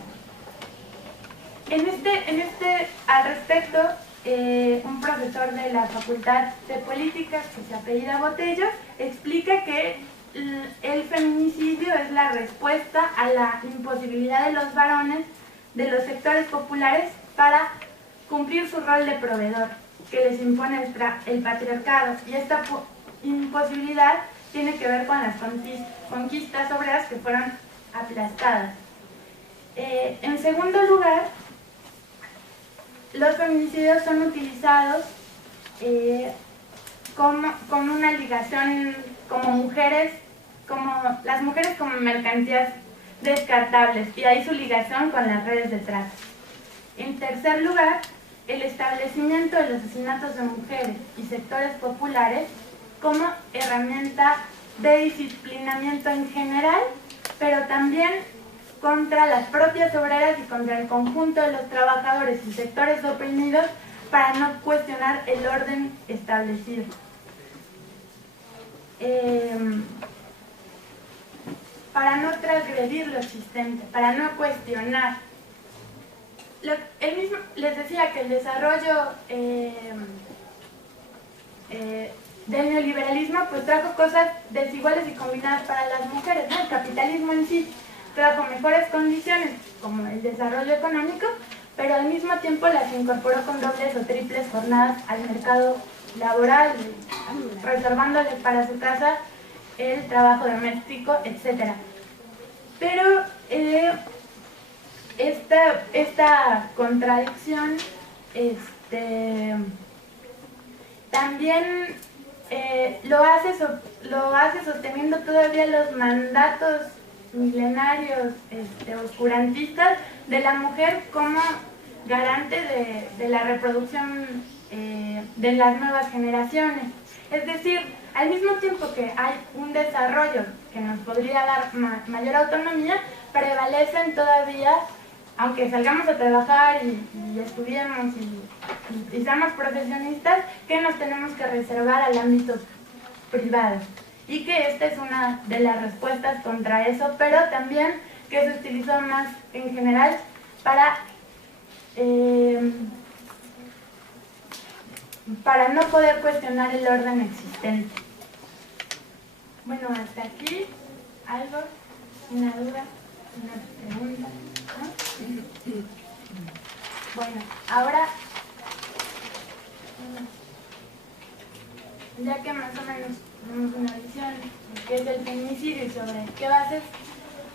Al respecto, un profesor de la Facultad de Políticas, que se apellida Botello, explica que el feminicidio es la respuesta a la imposibilidad de los varones de los sectores populares para cumplir su rol de proveedor que les impone el patriarcado, y esta imposibilidad tiene que ver con las conquistas obreras que fueron aplastadas. En segundo lugar, los feminicidios son utilizados con una ligación como las mujeres como mercancías descartables, y ahí su ligación con las redes de trata. En tercer lugar, el establecimiento de los asesinatos de mujeres y sectores populares como herramienta de disciplinamiento en general, pero también contra las propias obreras y contra el conjunto de los trabajadores y sectores oprimidos para no cuestionar el orden establecido. Para no transgredir lo existente, para no cuestionar. Les decía que el desarrollo del neoliberalismo pues trajo cosas desiguales y combinadas para las mujeres, ¿no? El capitalismo en sí trajo mejores condiciones como el desarrollo económico, pero al mismo tiempo las incorporó con dobles o triples jornadas al mercado laboral, reservándole para su casa el trabajo doméstico, etc. Pero esta contradicción también lo hace sosteniendo todavía los mandatos milenarios oscurantistas de la mujer como garante de la reproducción de las nuevas generaciones. Es decir, al mismo tiempo que hay un desarrollo que nos podría dar mayor autonomía, prevalecen todavía, aunque salgamos a trabajar y estudiemos y seamos profesionistas, que nos tenemos que reservar al ámbito privado. Y que esta es una de las respuestas contra eso, pero también que se utilizó más en general para no poder cuestionar el orden existente. Bueno, hasta aquí, ¿algo? ¿Una duda? ¿Una pregunta? ¿No? Bueno, ahora, ya que más o menos tenemos una visión de qué es el feminicidio y sobre qué bases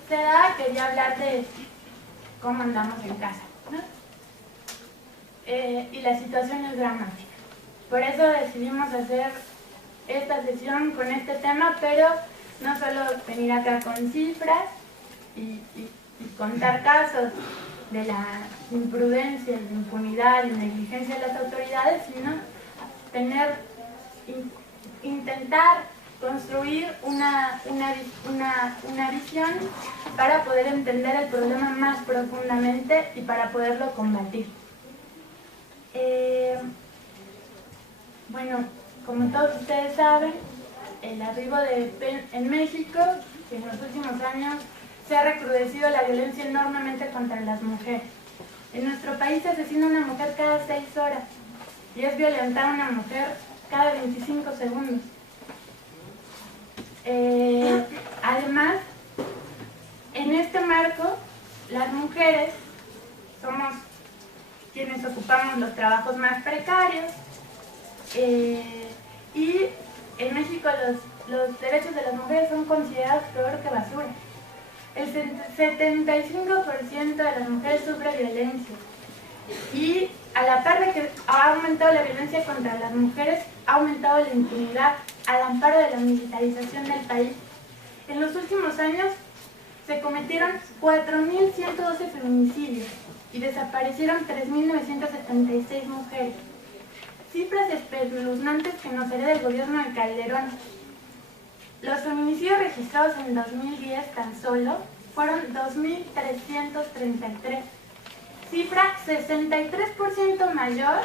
se da, quería hablar de cómo andamos en casa, ¿no? Y la situación es dramática. Por eso decidimos hacer esta sesión con este tema, pero no solo venir acá con cifras y contar casos de la imprudencia, de impunidad y negligencia de las autoridades, sino intentar construir una visión para poder entender el problema más profundamente y para poderlo combatir. Bueno, como todos ustedes saben, el arribo en México, en los últimos años, se ha recrudecido la violencia enormemente contra las mujeres. En nuestro país se asesina a una mujer cada 6 horas y es violentada a una mujer cada 25 segundos. Además, en este marco, las mujeres somos quienes ocupamos los trabajos más precarios, y en México los derechos de las mujeres son considerados peor que basura. El 75% de las mujeres sufre violencia, y a la par de que ha aumentado la violencia contra las mujeres, ha aumentado la impunidad al amparo de la militarización del país. En los últimos años se cometieron 4.112 feminicidios y desaparecieron 3.976 mujeres. Cifras espeluznantes que nos hereda el gobierno de Calderón. Los feminicidios registrados en 2010 tan solo fueron 2.333, cifra 63% mayor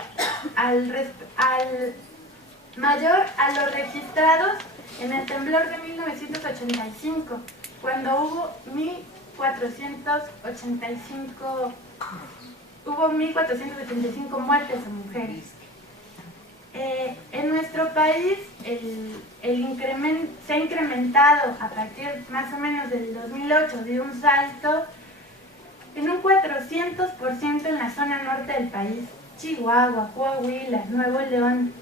a los registrados en el temblor de 1985, cuando hubo 1.485 muertes de mujeres. En nuestro país se ha incrementado a partir más o menos del 2008 de un salto en un 400% en la zona norte del país, Chihuahua, Coahuila, Nuevo León,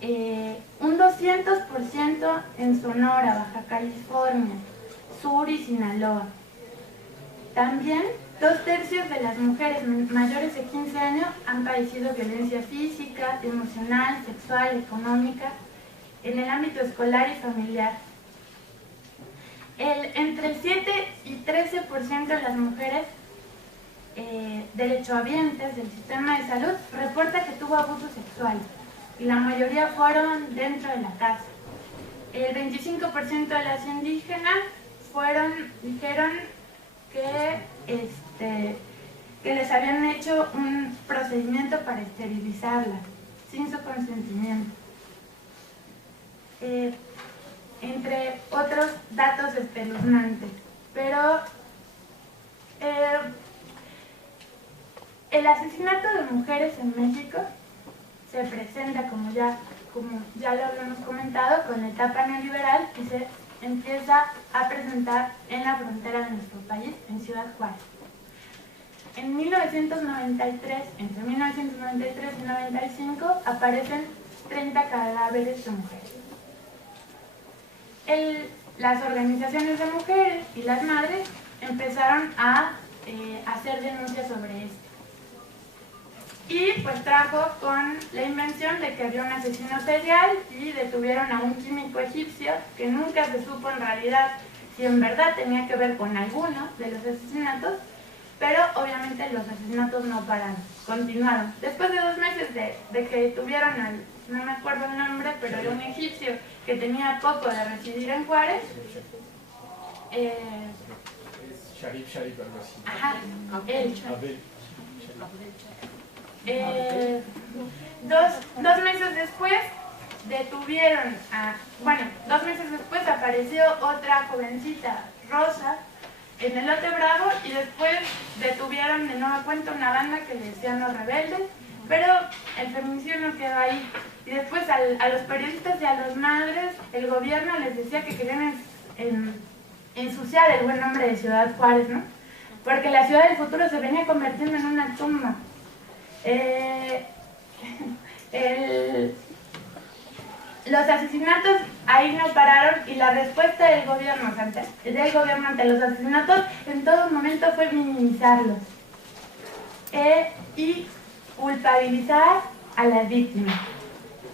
un 200% en Sonora, Baja California, Sur y Sinaloa. También 2/3 de las mujeres mayores de 15 años han padecido violencia física, emocional, sexual, económica, en el ámbito escolar y familiar. Entre el 7 y 13% de las mujeres derechohabientes del sistema de salud reporta que tuvo abuso sexual, y la mayoría fueron dentro de la casa. El 25% de las indígenas dijeron que les habían hecho un procedimiento para esterilizarlas sin su consentimiento. Entre otros datos espeluznantes. Pero el asesinato de mujeres en México se presenta, como ya lo habíamos comentado, con la etapa neoliberal, y se empieza a presentar en la frontera de nuestro país, en Ciudad Juárez. Entre 1993 y 1995 aparecen 30 cadáveres de mujeres. las organizaciones de mujeres y las madres empezaron a hacer denuncias sobre esto. Y pues trajo con la invención de que había un asesino serial y detuvieron a un químico egipcio que nunca se supo en realidad si en verdad tenía que ver con alguno de los asesinatos, pero obviamente los asesinatos no pararon, continuaron. Después de 2 meses de que detuvieron al, no me acuerdo el nombre, pero era un egipcio que tenía poco de residir en Juárez. Sharif, algo así. Ajá, él. Dos meses después detuvieron a... Bueno, 2 meses después apareció otra jovencita, Rosa, en el Lote Bravo, y después detuvieron de nueva cuenta una banda que le decían Los Rebeldes, pero el feminicidio no quedó ahí. Y después a los periodistas y a las madres, el gobierno les decía que querían ensuciar el buen nombre de Ciudad Juárez, ¿no? Porque la ciudad del futuro se venía convirtiendo en una tumba. Los asesinatos ahí no pararon y la respuesta del gobierno ante los asesinatos en todo momento fue minimizarlos y culpabilizar a las víctimas,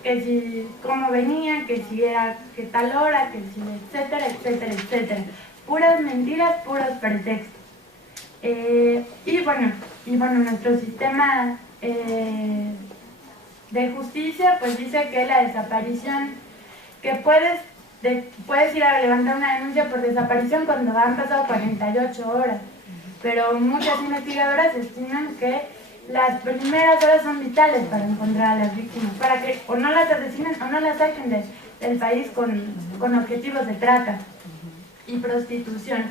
que si cómo venían, que si era que tal hora, que si etcétera, etcétera, etcétera. Puras mentiras, puros pretextos. Y bueno, nuestro sistema de justicia pues dice que la desaparición, que puedes ir a levantar una denuncia por desaparición cuando han pasado 48 horas, pero muchas investigadoras estiman que las primeras horas son vitales para encontrar a las víctimas, para que o no las asesinen o no las saquen del país con objetivos de trata y prostitución.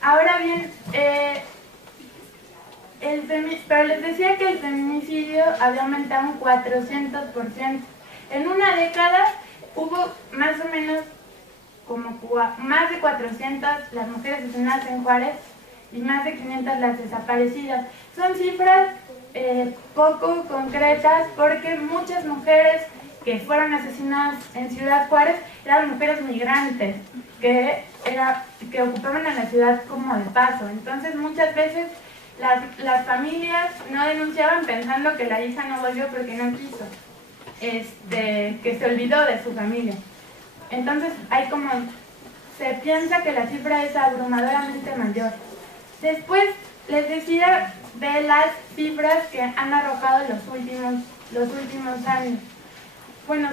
Ahora bien, pero les decía que el feminicidio había aumentado un 400%. En una década hubo más o menos como más de 400 las mujeres asesinadas en Juárez y más de 500 las desaparecidas. Son cifras poco concretas porque muchas mujeres que fueron asesinadas en Ciudad Juárez eran mujeres migrantes que ocupaban a la ciudad como de paso. Entonces muchas veces las familias no denunciaban pensando que la hija no volvió porque no quiso, que se olvidó de su familia. Entonces se piensa que la cifra es abrumadoramente mayor. Después les decía de las cifras que han arrojado los últimos años. Bueno,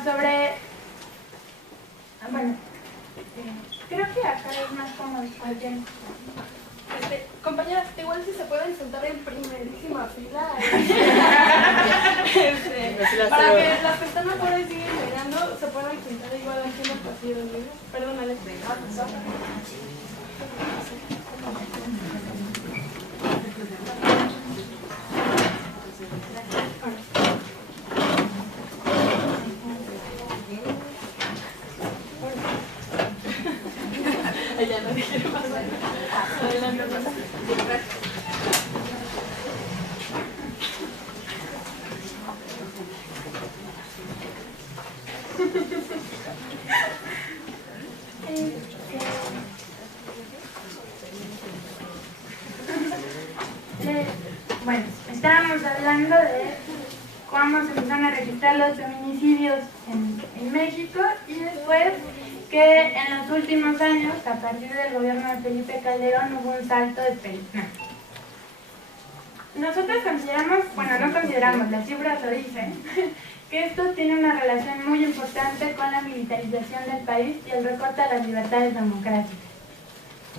creo que acá es más cómodo. Compañeras, igual si se pueden sentar en primerísima fila para que las que están afuera y siguen llegando se puedan sentar igual aquí en los pasillos. Perdón, Alex. Ella no quiere pasar. Adelante, Bueno, estábamos hablando de cómo se empezaron a registrar los feminicidios en México y después que en los últimos años, a partir del gobierno de Felipe Calderón, hubo un salto de espeluznante. Nosotros no consideramos, las cifras lo dicen, que esto tiene una relación muy importante con la militarización del país y el recorte a las libertades democráticas.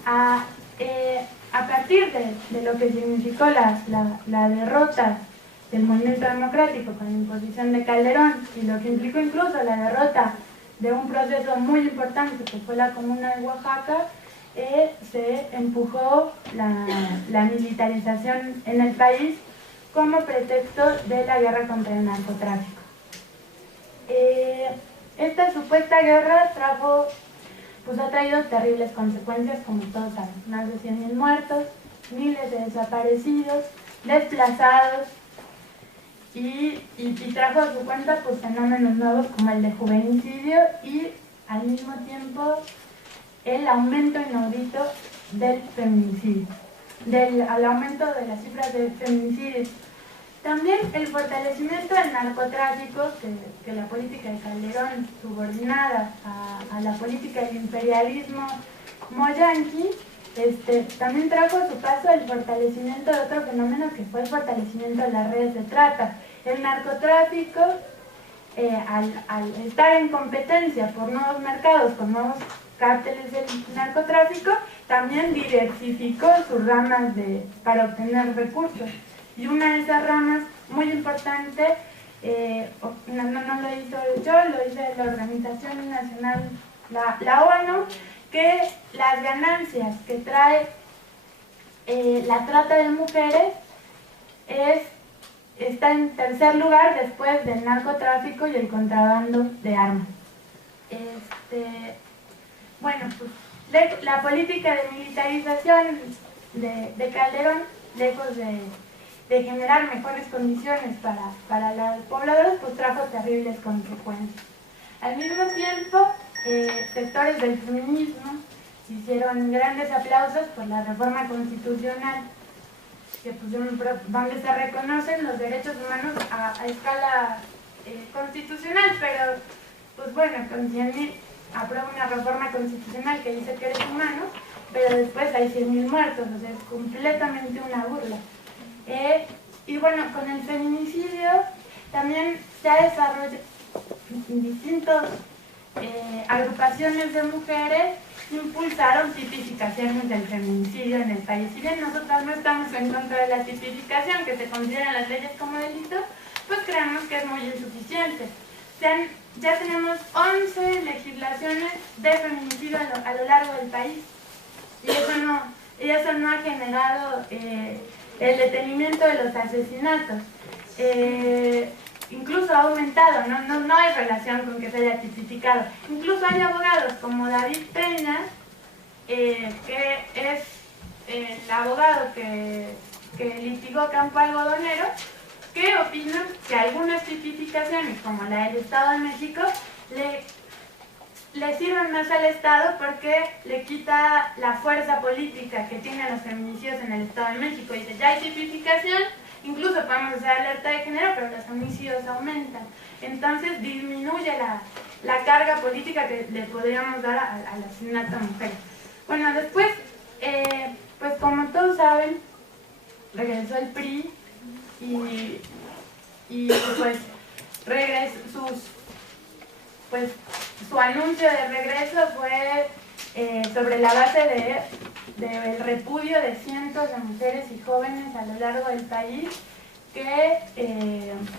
A partir de lo que significó la derrota del movimiento democrático con la imposición de Calderón y lo que implicó incluso la derrota de un proceso muy importante que fue la Comuna de Oaxaca, se empujó la militarización en el país como pretexto de la guerra contra el narcotráfico. Esta supuesta guerra ha traído terribles consecuencias, como todos saben: más de 100.000 muertos, miles de desaparecidos, desplazados, y trajo a su cuenta fenómenos nuevos como el de juvenicidio y al mismo tiempo el aumento inaudito del feminicidio, al aumento de las cifras de feminicidios. También el fortalecimiento del narcotráfico, que la política de Calderón, subordinada a la política del imperialismo moyanqui, también trajo a su paso el fortalecimiento de otro fenómeno que fue el fortalecimiento de las redes de trata. El narcotráfico, al estar en competencia por nuevos mercados, con nuevos cárteles del narcotráfico, también diversificó sus ramas para obtener recursos. Y una de esas ramas muy importante, no lo hizo yo, lo hizo la Organización Nacional, la ONU, que las ganancias que trae la trata de mujeres está en tercer lugar después del narcotráfico y el contrabando de armas. Bueno, pues la política de militarización de Calderón, lejos de generar mejores condiciones para los pobladores, pues trajo terribles consecuencias. Al mismo tiempo, sectores del feminismo hicieron grandes aplausos por la reforma constitucional, que pues, donde se reconocen los derechos humanos a escala constitucional, pero pues bueno, con 100.000 aprueba una reforma constitucional que dice que eres humano, pero después hay 100.000 muertos, o sea, es completamente una burla. Y bueno, con el feminicidio también se ha desarrollado distintas agrupaciones de mujeres impulsaron tipificaciones del feminicidio en el país. Si bien nosotros no estamos en contra de la tipificación, que se considera en las leyes como delito, pues creemos que es muy insuficiente. Ya tenemos 11 legislaciones de feminicidio a lo largo del país, y eso no ha generado el detenimiento de los asesinatos. Incluso ha aumentado, no hay relación con que se haya tipificado. Incluso hay abogados como David Peña, que es el abogado que litigó Campo Algodonero, que opinan que algunas tipificaciones, como la del Estado de México, le sirven más al Estado porque le quita la fuerza política que tienen los feminicidios en el Estado de México. Dice, ya hay tipificación, incluso podemos hacer alerta de género, pero los homicidios aumentan. Entonces disminuye la carga política que le podríamos dar al asesinato a mujeres. Bueno, después, pues como todos saben, regresó el PRI y pues su anuncio de regreso fue sobre la base del repudio de cientos de mujeres y jóvenes a lo largo del país,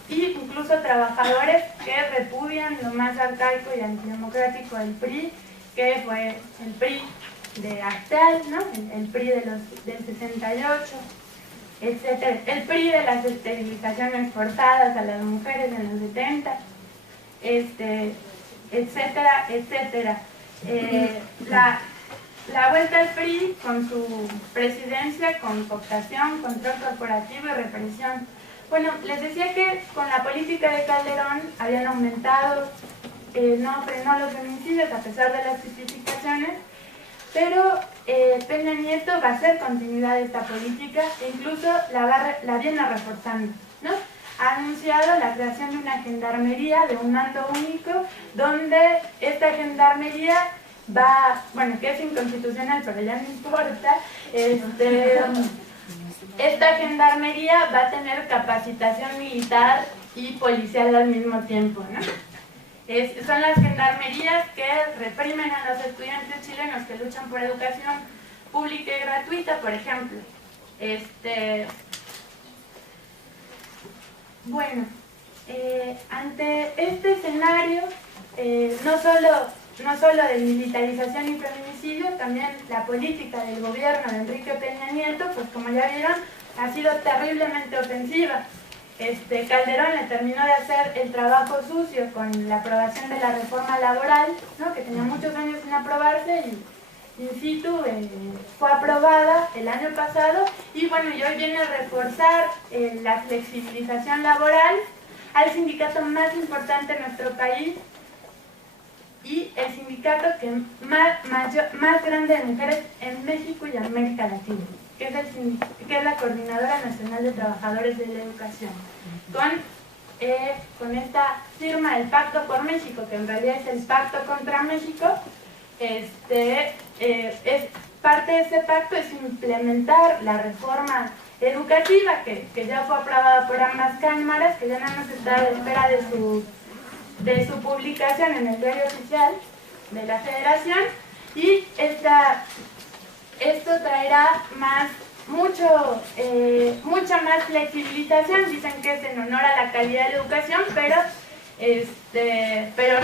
y incluso trabajadores que repudian lo más arcaico y antidemocrático del PRI, que fue el PRI de Actal, ¿no? el PRI del 68, etc. El PRI de las esterilizaciones forzadas a las mujeres en los 70, etcétera, etcétera. La vuelta al PRI con su presidencia, con cooptación, control corporativo y represión. Bueno, les decía que con la política de Calderón habían aumentado, no frenó los feminicidios a pesar de las tipificaciones, pero Peña Nieto va a hacer continuidad de esta política e incluso la viene reforzando, ¿no? Ha anunciado la creación de una gendarmería, de un mando único, donde esta gendarmería que es inconstitucional, pero ya no importa, esta gendarmería va a tener capacitación militar y policial al mismo tiempo, ¿no? Son las gendarmerías que reprimen a los estudiantes chilenos que luchan por educación pública y gratuita, por ejemplo. Bueno, ante este escenario, no solo de militarización y feminicidio, también la política del gobierno de Enrique Peña Nieto, pues como ya vieron, ha sido terriblemente ofensiva. Calderón le terminó de hacer el trabajo sucio con la aprobación de la reforma laboral, ¿no? Que tenía muchos años sin aprobarse y in situ fue aprobada el año pasado, y bueno, y hoy viene a reforzar la flexibilización laboral al sindicato más importante en nuestro país, y el sindicato que más grande de mujeres en México y América Latina, que es la Coordinadora Nacional de Trabajadores de la Educación, con esta firma del Pacto por México, que en realidad es el Pacto contra México. Parte de ese pacto es implementar la reforma educativa que ya fue aprobada por ambas cámaras, que ya no nos está a la espera de su publicación en el Diario Oficial de la Federación, y esto traerá mucha más flexibilización. Dicen que es en honor a la calidad de la educación, pero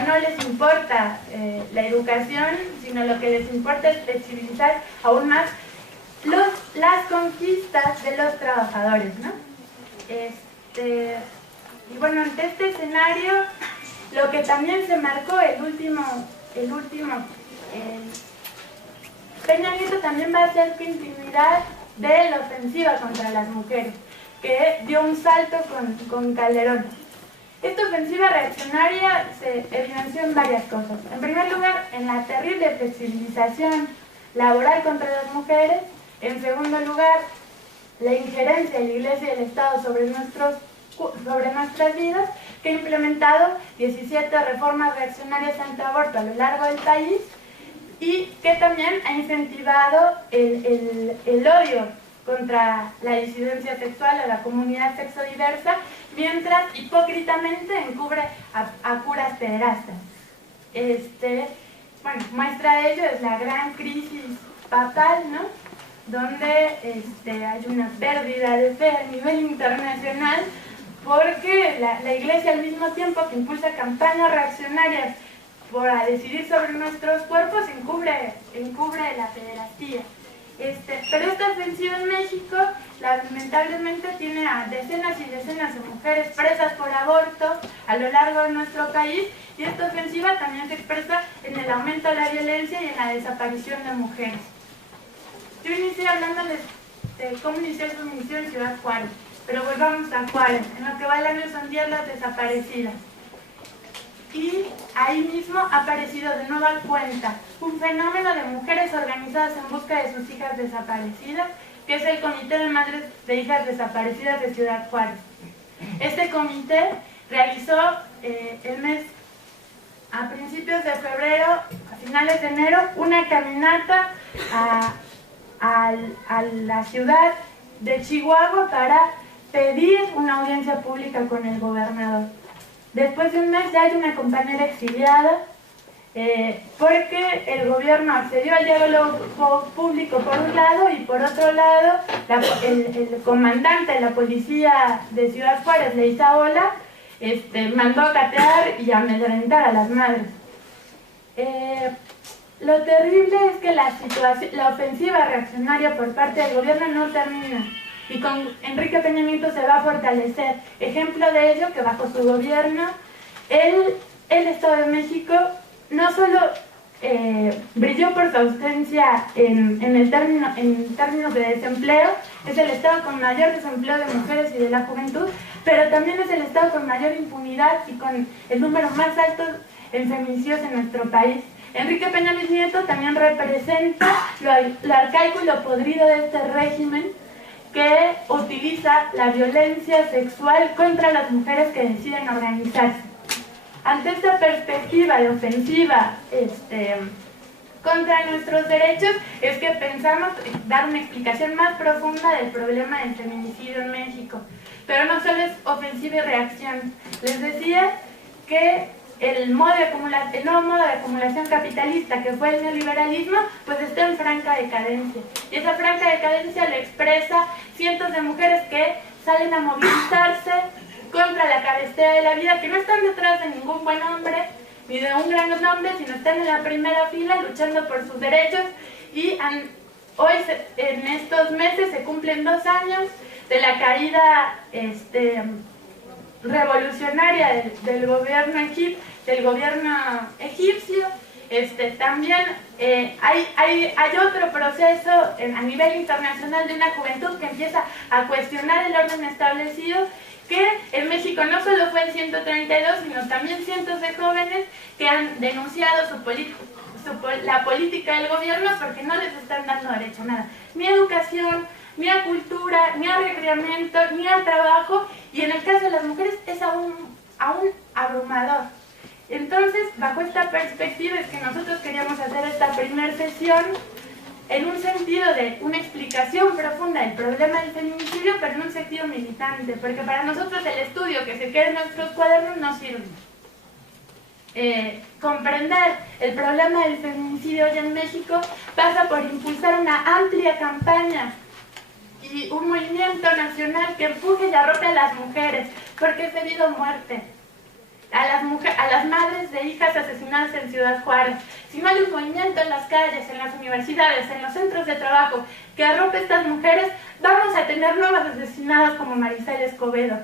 no les importa la educación, sino lo que les importa es flexibilizar aún más las conquistas de los trabajadores, ¿no? Y bueno, ante este escenario, lo que también se marcó Peña Nieto también va a hacer continuidad de la ofensiva contra las mujeres, que dio un salto con Calderón. Esta ofensiva reaccionaria se evidenció en varias cosas. En primer lugar, en la terrible flexibilización laboral contra las mujeres. En segundo lugar, la injerencia de la Iglesia y del Estado sobre nuestras vidas, que ha implementado 17 reformas reaccionarias antiaborto a lo largo del país y que también ha incentivado el odio contra la disidencia sexual a la comunidad sexodiversa, mientras hipócritamente encubre a curas pederastas. Bueno, muestra de ello es la gran crisis papal, ¿no? Donde hay una pérdida de fe a nivel internacional, porque la Iglesia, al mismo tiempo que impulsa campañas reaccionarias para decidir sobre nuestros cuerpos, encubre la pederastía. Pero esta ofensiva en México, lamentablemente, tiene a decenas y decenas de mujeres presas por aborto a lo largo de nuestro país, y esta ofensiva también se expresa en el aumento de la violencia y en la desaparición de mujeres. Yo inicié hablándoles de cómo inició el feminicidio en Ciudad Juárez, pero volvamos a Juárez. En lo que va el año son 10 las desaparecidas. Y ahí mismo ha aparecido de nueva cuenta un fenómeno de mujeres organizadas en busca de sus hijas desaparecidas, que es el Comité de Madres de Hijas Desaparecidas de Ciudad Juárez. Este comité realizó a principios de febrero, a finales de enero, una caminata a la ciudad de Chihuahua para pedir una audiencia pública con el gobernador. Después de un mes ya hay una compañera exiliada, porque el gobierno accedió al diálogo público por un lado, y por otro lado el comandante de la policía de Ciudad Juárez, Leizaola, mandó a catear y amedrentar a las madres. Lo terrible es que la ofensiva reaccionaria por parte del gobierno no termina, y con Enrique Peña Nieto se va a fortalecer. Ejemplo de ello, que bajo su gobierno el Estado de México no solo brilló por su ausencia en términos de desempleo, es el Estado con mayor desempleo de mujeres y de la juventud, pero también es el Estado con mayor impunidad y con el número más alto en feminicidios en nuestro país. Enrique Peña Nieto también representa lo arcaico y lo podrido de este régimen, que utiliza la violencia sexual contra las mujeres que deciden organizarse. Ante esta perspectiva de ofensiva contra nuestros derechos, es que pensamos dar una explicación más profunda del problema del feminicidio en México. Pero no solo es ofensiva y reacción. Les decía que el nuevo modo de acumulación capitalista, que fue el neoliberalismo, pues está en franca decadencia. Y esa franca decadencia lo expresa cientos de mujeres que salen a movilizarse contra la carestía de la vida, que no están detrás de ningún buen hombre ni de un gran hombre, sino están en la primera fila luchando por sus derechos. Y hoy, en estos meses, se cumplen 2 años de la caída revolucionaria del gobierno egipcio, También hay otro proceso a nivel internacional de una juventud que empieza a cuestionar el orden establecido, que en México no solo fue el 132, sino también cientos de jóvenes que han denunciado la política del gobierno porque no les están dando derecho a nada, ni a educación, ni a cultura, ni a recreamiento, ni al trabajo, y en el caso de las mujeres es aún abrumador. Entonces, bajo esta perspectiva es que nosotros queríamos hacer esta primera sesión en un sentido de una explicación profunda del problema del feminicidio, pero en un sentido militante, porque para nosotros el estudio que se quede en nuestros cuadernos no sirve. Comprender el problema del feminicidio hoy en México pasa por impulsar una amplia campaña y un movimiento nacional que empuje y arrope a las mujeres, porque es debido a muerte. A las madres de hijas asesinadas en Ciudad Juárez. Si no hay un movimiento en las calles, en las universidades, en los centros de trabajo que arrope a estas mujeres, vamos a tener nuevas asesinadas como Marisela Escobedo.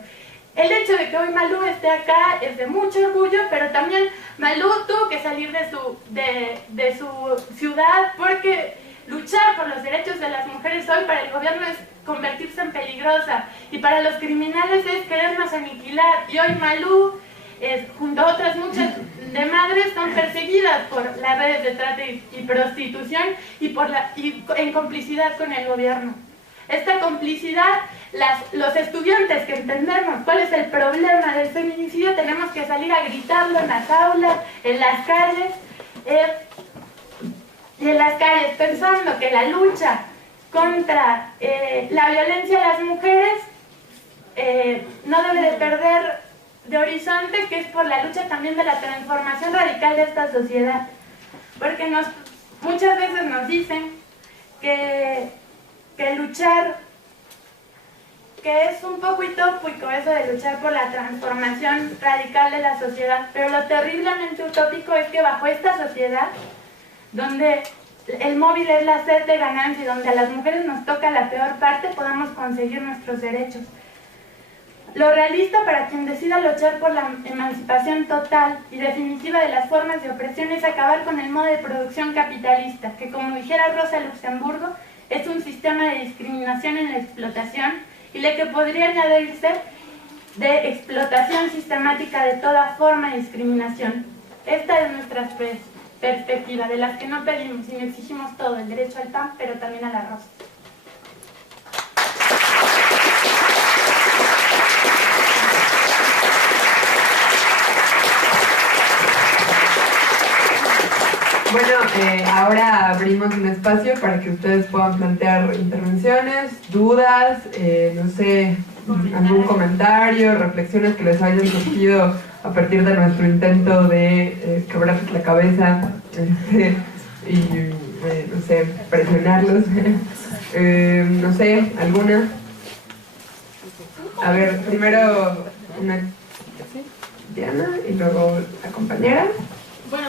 El hecho de que hoy Malú esté acá es de mucho orgullo, pero también Malú tuvo que salir de su ciudad porque luchar por los derechos de las mujeres hoy para el gobierno es convertirse en peligrosa y para los criminales es querernos aniquilar. Y hoy Malú, junto a otras muchas de madres, son perseguidas por las redes de trata y prostitución y en complicidad con el gobierno. Esta complicidad, los estudiantes que entendemos cuál es el problema del feminicidio, tenemos que salir a gritarlo en las aulas, en las calles, pensando que la lucha contra la violencia a las mujeres no debe de perder de horizonte, que es por la lucha también de la transformación radical de esta sociedad, porque muchas veces nos dicen que luchar, que es un poco utópico eso de luchar por la transformación radical de la sociedad, pero lo terriblemente utópico es que bajo esta sociedad, donde el móvil es la sed de ganancia y donde a las mujeres nos toca la peor parte, podamos conseguir nuestros derechos. Lo realista para quien decida luchar por la emancipación total y definitiva de las formas de opresión es acabar con el modo de producción capitalista, que como dijera Rosa Luxemburgo, es un sistema de discriminación en la explotación y le que podría añadirse de explotación sistemática de toda forma de discriminación. Esta es nuestra perspectiva, de las que no pedimos sino exigimos todo, el derecho al pan, pero también al arroz. Bueno, ahora abrimos un espacio para que ustedes puedan plantear intervenciones, dudas, no sé, algún comentario, reflexiones que les hayan surgido a partir de nuestro intento de quebrarles la cabeza y, no sé, presionarlos. No sé, ¿alguna? A ver, primero una Diana y luego la compañera. Bueno,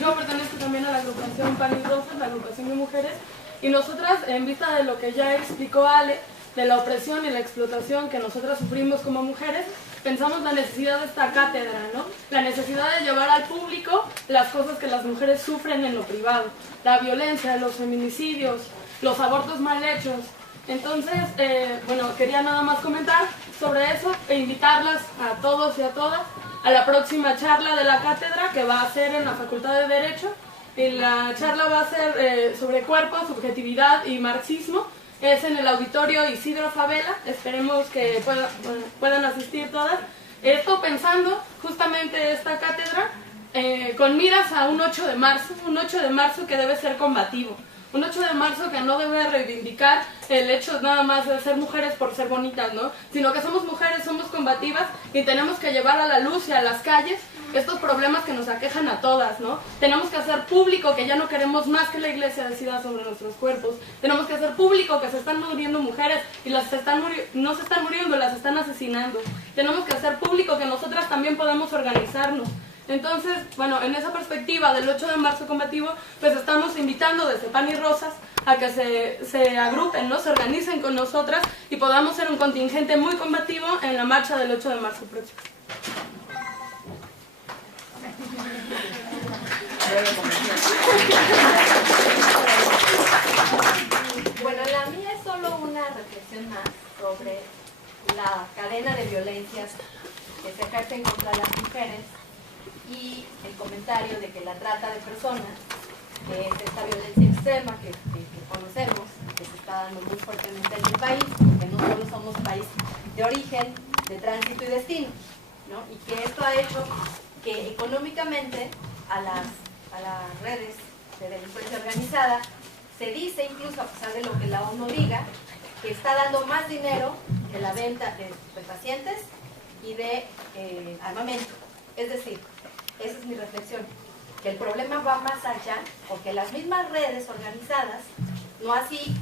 yo pertenezco también a la agrupación Pan y Rosas, la agrupación de mujeres, y nosotras, en vista de lo que ya explicó Ale, de la opresión y la explotación que nosotras sufrimos como mujeres, pensamos la necesidad de esta cátedra, ¿no? La necesidad de llevar al público las cosas que las mujeres sufren en lo privado, la violencia, los feminicidios, los abortos mal hechos. Entonces, bueno, quería nada más comentar sobre eso e invitarlas a todos y a todas a la próxima charla de la cátedra, que va a ser en la Facultad de Derecho. Y la charla va a ser sobre cuerpo, subjetividad y marxismo. Es en el auditorio Isidro Fabela. Esperemos que puedan asistir todas. Esto pensando justamente esta cátedra con miras a un 8 de marzo que debe ser combativo. Un 8 de marzo que no debe reivindicar el hecho nada más de ser mujeres por ser bonitas, ¿no? Sino que somos mujeres, somos combativas y tenemos que llevar a la luz y a las calles estos problemas que nos aquejan a todas, ¿no? Tenemos que hacer público que ya no queremos más que la iglesia decida sobre nuestros cuerpos. Tenemos que hacer público que se están muriendo mujeres y no se están muriendo, las están asesinando. Tenemos que hacer público que nosotras también podemos organizarnos. Entonces, bueno, en esa perspectiva del 8 de marzo combativo, pues estamos invitando desde Pan y Rosas a que se agrupen, ¿no? Se organicen con nosotras y podamos ser un contingente muy combativo en la marcha del 8 de marzo próximo. breve convención. Bueno, la mía es solo una reflexión más sobre la cadena de violencias que se ejercen contra las mujeres y el comentario de que la trata de personas, que es esta violencia extrema que conocemos, que se está dando muy fuertemente en el país, que no solo somos país de origen, de tránsito y destino, ¿no? Y que esto ha hecho que económicamente a las redes de delincuencia organizada se dice, incluso a pesar de lo que la ONU diga, que está dando más dinero de la venta de estupefacientes y de armamento. Es decir, esa es mi reflexión, que el problema va más allá, porque las mismas redes organizadas, no así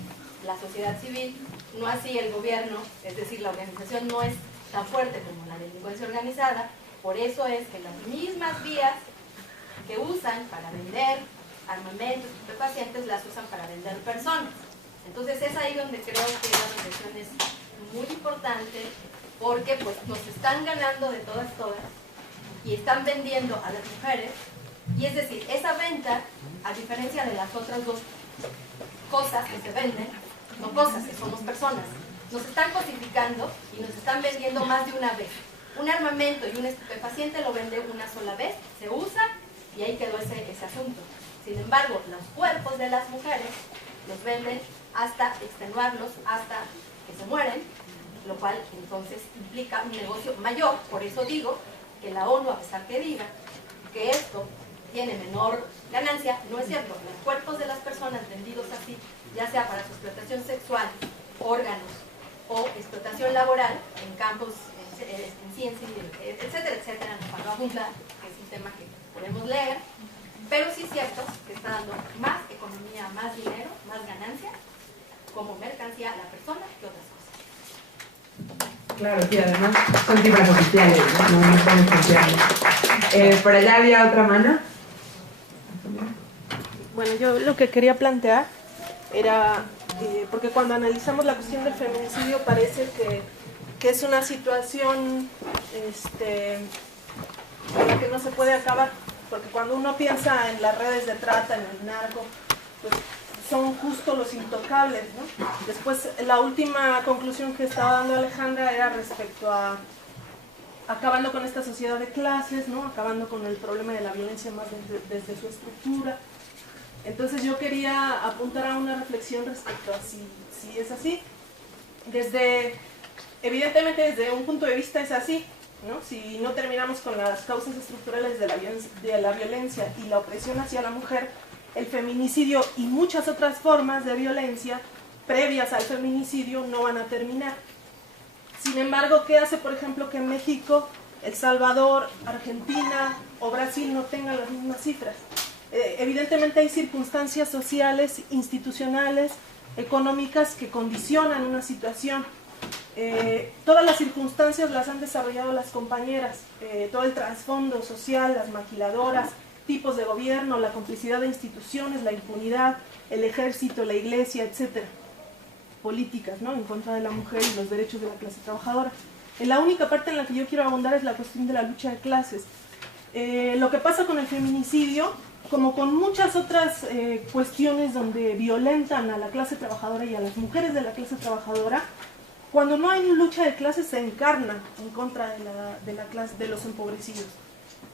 la sociedad civil, no así el gobierno, es decir, la organización no es tan fuerte como la delincuencia organizada, por eso es que las mismas vías que usan para vender armamentos, estupefacientes, las usan para vender personas. Entonces es ahí donde creo que la reflexión es muy importante, porque pues nos están ganando de todas y están vendiendo a las mujeres, y es decir, esa venta, a diferencia de las otras dos cosas que se venden, no cosas, que somos personas, nos están cosificando y nos están vendiendo más de una vez. Un armamento y un estupefaciente lo vende una sola vez, se usa y ahí quedó ese asunto. Sin embargo, los cuerpos de las mujeres los venden hasta extenuarlos, hasta que se mueren, lo cual entonces implica un negocio mayor. Por eso digo que la ONU, a pesar que diga que esto tiene menor ganancia, no es cierto. Los cuerpos de las personas vendidos así, ya sea para su explotación sexual, órganos o explotación laboral en campos, en ciencia, etcétera, etcétera, para no abundar, que es un tema que podemos leer, pero sí es cierto que está dando más economía, más dinero, más ganancia como mercancía a la persona que otras cosas. Claro, sí, además son cifras oficiales, no son oficiales. Por allá había otra mano. Bueno, yo lo que quería plantear era, porque cuando analizamos la cuestión del feminicidio parece que es una situación con la que no se puede acabar, porque cuando uno piensa en las redes de trata, en el narco, pues son justo los intocables, ¿no? Después, la última conclusión que estaba dando Alejandra era respecto a acabando con esta sociedad de clases, ¿no? Acabando con el problema de la violencia más desde su estructura. Entonces yo quería apuntar a una reflexión respecto a si es así. Evidentemente desde un punto de vista es así, ¿no? Si no terminamos con las causas estructurales de la violencia y la opresión hacia la mujer, el feminicidio y muchas otras formas de violencia previas al feminicidio no van a terminar. Sin embargo, ¿qué hace, por ejemplo, que México, El Salvador, Argentina o Brasil no tengan las mismas cifras? Evidentemente hay circunstancias sociales, institucionales, económicas que condicionan una situación. Todas las circunstancias las han desarrollado las compañeras, todo el trasfondo social, las maquiladoras, tipos de gobierno, la complicidad de instituciones, la impunidad, el ejército, la iglesia, etcétera. Políticas, ¿no?, en contra de la mujer y los derechos de la clase trabajadora. La única parte en la que yo quiero abundar es la cuestión de la lucha de clases. Lo que pasa con el feminicidio, como con muchas otras cuestiones donde violentan a la clase trabajadora y a las mujeres de la clase trabajadora, cuando no hay lucha de clases se encarna en contra de la clase, de los empobrecidos.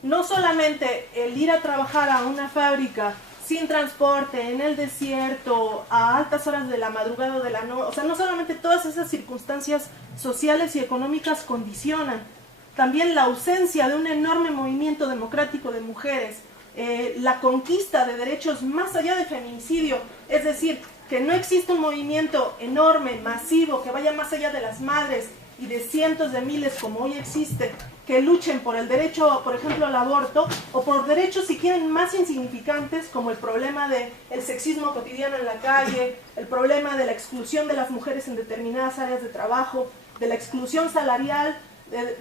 No solamente el ir a trabajar a una fábrica sin transporte, en el desierto, a altas horas de la madrugada o de la noche, o sea, no solamente todas esas circunstancias sociales y económicas condicionan, también la ausencia de un enorme movimiento democrático de mujeres, la conquista de derechos más allá del feminicidio, es decir, que no existe un movimiento enorme, masivo, que vaya más allá de las madres y de cientos de miles como hoy existe, que luchen por el derecho, por ejemplo, al aborto, o por derechos, si quieren, más insignificantes, como el problema del sexismo cotidiano en la calle, el problema de la exclusión de las mujeres en determinadas áreas de trabajo, de la exclusión salarial,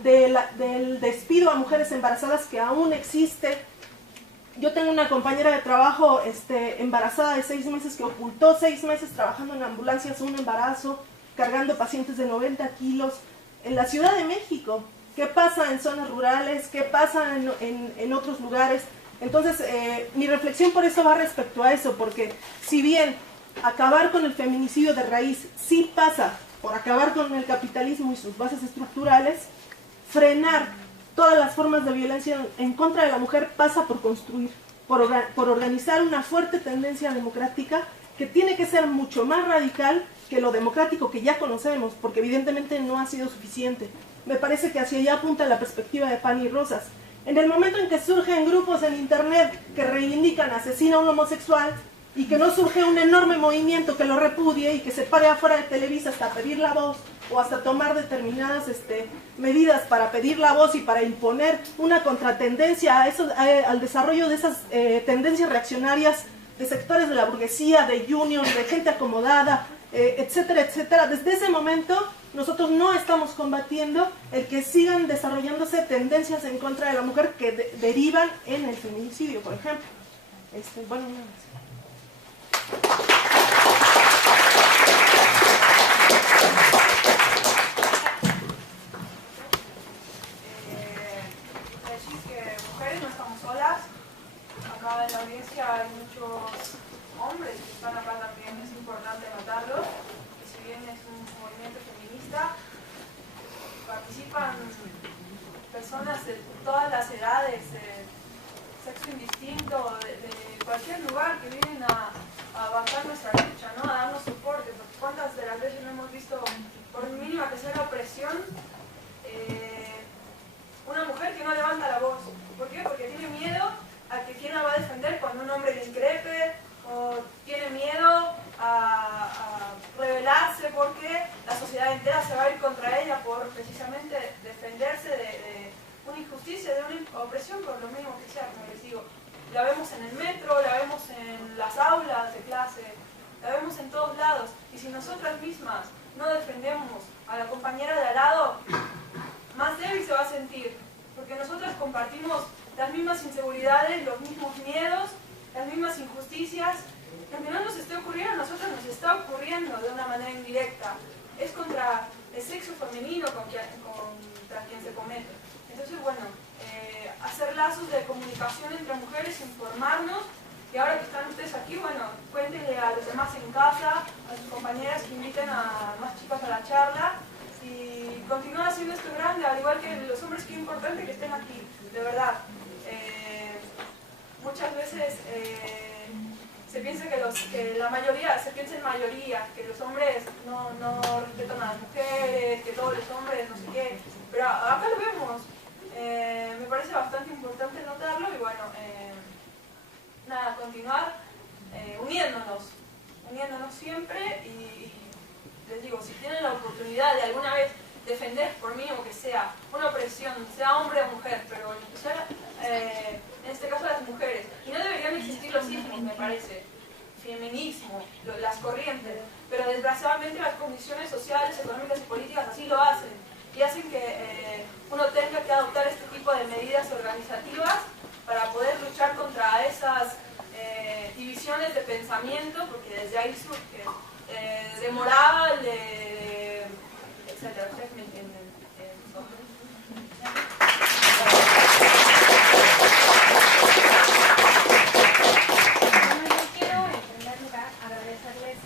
del despido a mujeres embarazadas que aún existe. Yo tengo una compañera de trabajo embarazada de 6 meses que ocultó 6 meses trabajando en ambulancias un embarazo, cargando pacientes de 90 kilos en la Ciudad de México. ¿Qué pasa en zonas rurales? ¿Qué pasa en otros lugares? Entonces, mi reflexión por eso va respecto a eso, porque si bien acabar con el feminicidio de raíz sí pasa por acabar con el capitalismo y sus bases estructurales, frenar todas las formas de violencia en contra de la mujer pasa por construir, por organizar una fuerte tendencia democrática que tiene que ser mucho más radical que lo democrático que ya conocemos, porque evidentemente no ha sido suficiente. Me parece que hacia allá apunta la perspectiva de Pani Rosas. En el momento en que surgen grupos en internet que reivindican asesino a un homosexual y que no surge un enorme movimiento que lo repudie y que se pare afuera de Televisa hasta pedir la voz o hasta tomar determinadas medidas para pedir la voz y para imponer una contratendencia a eso, al desarrollo de esas tendencias reaccionarias de sectores de la burguesía, de unions, de gente acomodada, etcétera, etcétera. Desde ese momento nosotros no estamos combatiendo el que sigan desarrollándose tendencias en contra de la mujer que derivan en el feminicidio, por ejemplo. Bueno, nada más. Decir que mujeres no estamos solas. Acá en la audiencia hay muchos hombres que están acá también, es importante notarlo, que si bien es un movimiento feminista, participan personas de todas las edades, sexo indistinto, de cualquier lugar que vienen a bancar nuestra lucha, ¿no? A darnos soporte, porque cuántas de las veces no hemos visto, por mínima que sea la opresión, una mujer que no levanta la voz. ¿Por qué? Porque tiene miedo a que quién la va a defender cuando un hombre le increpe, o tiene miedo a rebelarse porque la sociedad entera se va a ir contra ella por precisamente defenderse de una injusticia, de una opresión, por lo mismo que sea, como les digo. La vemos en el metro, la vemos en las aulas de clase, la vemos en todos lados. Y si nosotras mismas no defendemos a la compañera de al lado, más débil se va a sentir, porque nosotras compartimos las mismas inseguridades, los mismos miedos, las mismas injusticias. Aunque no nos esté ocurriendo, a nosotros nos está ocurriendo de una manera indirecta. Es contra el sexo femenino contra quien se comete. Entonces, bueno, hacer lazos de comunicación entre mujeres, informarnos, y ahora que están ustedes aquí, bueno, cuéntenle a los demás en casa, a sus compañeras que inviten a más chicas a la charla, y continuar haciendo esto grande, al igual que los hombres, que es importante que estén aquí, de verdad. Muchas veces se piensa que la mayoría, se piensa en mayoría, que los hombres no respetan a las mujeres, que todos los hombres no sé qué, pero acá lo vemos. Me parece bastante importante notarlo y bueno, nada, continuar uniéndonos siempre y les digo, si tienen la oportunidad de alguna vez defender, por mínimo que sea, una opresión, sea hombre o mujer, pero en especial, en este caso las mujeres, y no deberían existir los ismos, me parece, feminismo, las corrientes, pero desgraciadamente las condiciones sociales, económicas y políticas así lo hacen, y hacen que uno tenga que adoptar este tipo de medidas organizativas para poder luchar contra esas divisiones de pensamiento, porque desde ahí surge de moral, etcétera. ¿Ustedes me entienden? Bueno, yo quiero en primer lugar agradecerles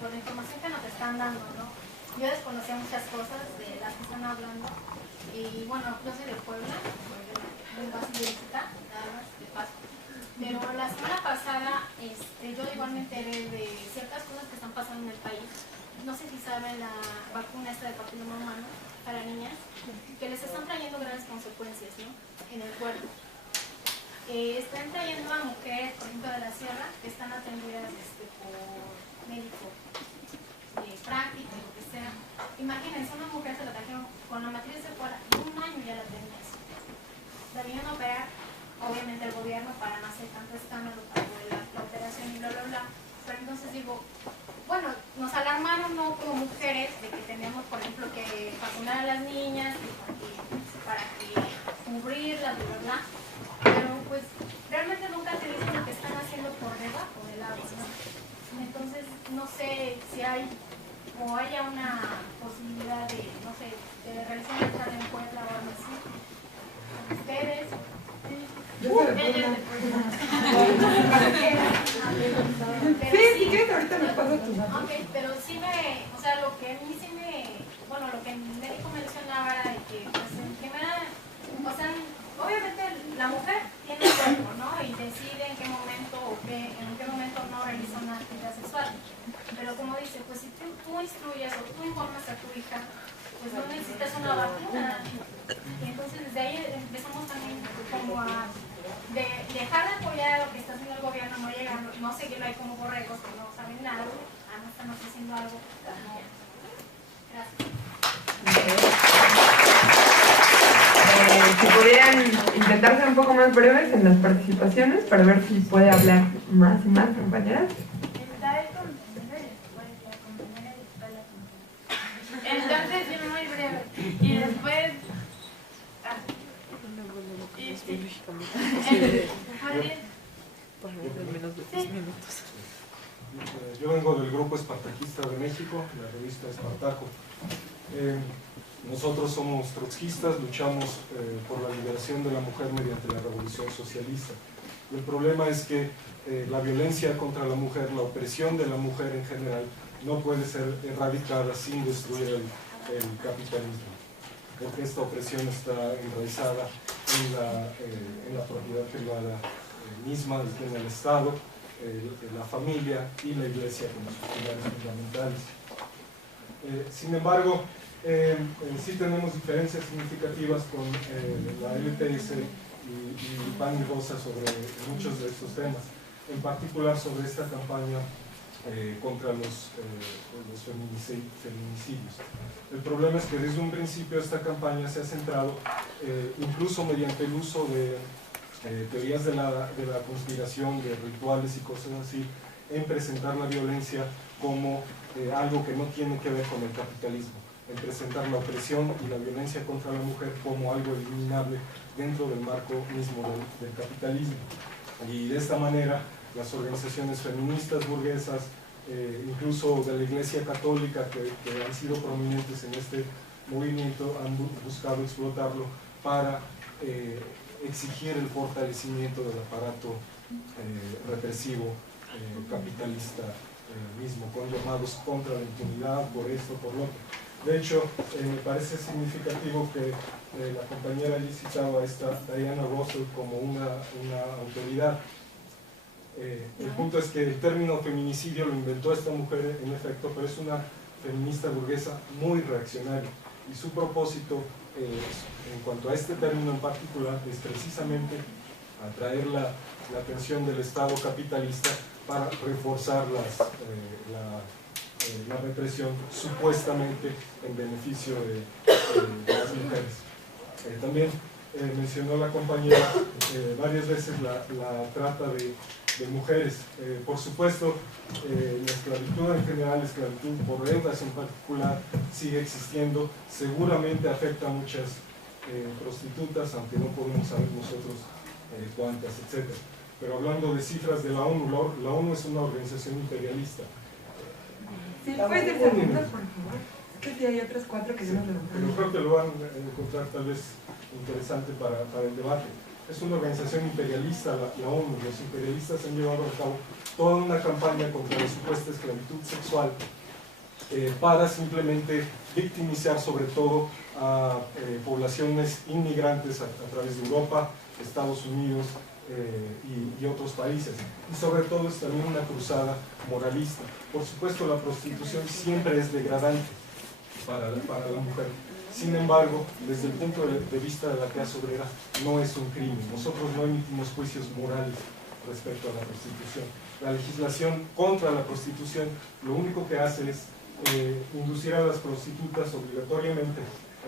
por la información que nos están dando, ¿no? Yo desconocía muchas cosas de las que están hablando y bueno, yo soy de Puebla, vengo así de visita, nada más de paso. Pero la semana pasada yo igual me enteré de ciertas cosas que están pasando en el país. No sé si saben la vacuna esta de papiloma humano para niñas, que les están trayendo grandes consecuencias, ¿no? En el cuerpo. Están trayendo a mujeres, por ejemplo, de la sierra, que están atendidas por médico práctico, lo que sea. Imagínense, una mujer se la trajeron con la matriz de fuera y un año ya la tenías. La vinieron a operar, obviamente el gobierno, para no hacer tanto escándalo, pagó la operación y bla, bla, bla. Pero entonces digo, bueno, nos alarmaron, ¿no? Como mujeres, de que teníamos, por ejemplo, que vacunar a las niñas para que cubrirlas, bla, bla, bla. Pero pues realmente nunca te dicen lo que están haciendo por debajo del agua, ¿no? Entonces no sé si hay o haya una posibilidad de, no sé, de realizar una charla en Puebla o algo así. Ustedes. Sí, ¿qué? Ahorita me paso tu dato. Ok, pero sí o sea, lo que a mí sí bueno, lo que el médico mencionaba era de que, pues, en primera, o sea, obviamente la mujer tiene un cuerpo, ¿no? Y decide en qué momento no realiza una actividad sexual. Pero como dice, pues si tú instruyes o tú informas a tu hija, pues no necesitas una vacuna. Y entonces desde ahí empezamos también como a dejar de apoyar a lo que está haciendo el gobierno, no seguirlo ahí como borregos que no saben nada, no están ofreciendo algo. Gracias. Si pudieran intentar ser un poco más breves en las participaciones para ver si puede hablar más y más, compañeras. Entonces, yo muy breve. Y después... Yo vengo del Grupo Espartaquista de México, la revista Espartaco. Nosotros somos trotskistas, luchamos por la liberación de la mujer mediante la revolución socialista. Y el problema es que la violencia contra la mujer, la opresión de la mujer en general, no puede ser erradicada sin destruir el capitalismo. Porque esta opresión está enraizada en la propiedad privada misma, en el Estado, la familia y la Iglesia como sus pilares fundamentales. Sin embargo, sí tenemos diferencias significativas con la LTS y Pan y Rosa sobre muchos de estos temas, en particular sobre esta campaña contra los feminicidios. El problema es que desde un principio esta campaña se ha centrado, incluso mediante el uso de teorías de la conspiración, de rituales y cosas así, en presentar la violencia como algo que no tiene que ver con el capitalismo, en presentar la opresión y la violencia contra la mujer como algo eliminable dentro del marco mismo del capitalismo. Y de esta manera las organizaciones feministas burguesas, incluso de la Iglesia Católica que han sido prominentes en este movimiento, han buscado explotarlo para exigir el fortalecimiento del aparato represivo capitalista mismo, con llamados contra la impunidad, por esto, por lo otro. De hecho, me parece significativo que la compañera allí citaba a esta Diana Russell como una autoridad. El punto es que el término feminicidio lo inventó esta mujer, en efecto, pero es una feminista burguesa muy reaccionaria, y su propósito en cuanto a este término en particular es precisamente atraer la atención del Estado capitalista para reforzar la represión supuestamente en beneficio de las mujeres. También mencionó la compañera varias veces la trata de mujeres. Por supuesto, la esclavitud en general, la esclavitud por deudas en particular, sigue existiendo. Seguramente afecta a muchas prostitutas, aunque no podemos saber nosotros cuántas, etc. Pero hablando de cifras de la ONU, la ONU es una organización imperialista. Sí, puedes decir segundos, por favor. Es que sí hay otras 4 que yo no levanté. Pero creo que lo van a encontrar tal vez interesante para el debate. Es una organización imperialista, la ONU. Los imperialistas han llevado a cabo toda una campaña contra la supuesta esclavitud sexual para simplemente victimizar sobre todo a poblaciones inmigrantes a través de Europa, Estados Unidos y otros países. Y sobre todo es también una cruzada moralista. Por supuesto, la prostitución siempre es degradante para la mujer. Sin embargo, desde el punto de vista de la clase obrera, no es un crimen. Nosotros no emitimos juicios morales respecto a la prostitución. La legislación contra la prostitución lo único que hace es inducir a las prostitutas obligatoriamente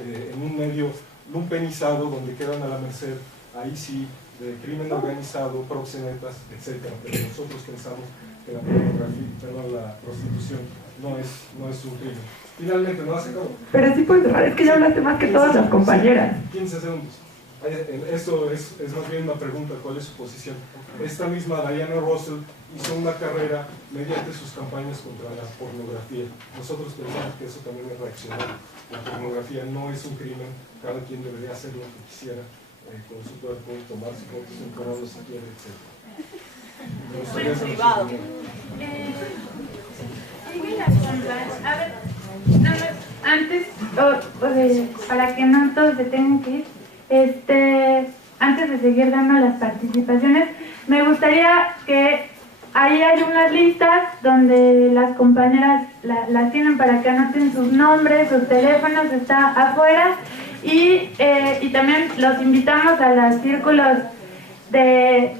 en un medio lumpenizado donde quedan a la merced, ahí sí, de crimen organizado, proxenetas, etc. Pero nosotros pensamos que la prostitución no es un crimen. Finalmente, no hace cabo. Pero sí puedes cerrar, es que ya hablaste más que todas las compañeras. 15 segundos. Esto es más bien una pregunta, ¿cuál es su posición? Esta misma Diana Russell hizo una carrera mediante sus campañas contra la pornografía. Nosotros pensamos que eso también es reaccionario. La pornografía no es un crimen, cada quien debería hacer lo que quisiera con su cuerpo, tomarse fotos en corado si quiere, etc. En privado. Siguen las compras. A ver, antes, para que no todos se tengan que ir, antes de seguir dando las participaciones, me gustaría que ahí hay unas listas donde las compañeras las tienen para que anoten sus nombres, sus teléfonos, está afuera, y también los invitamos a los círculos de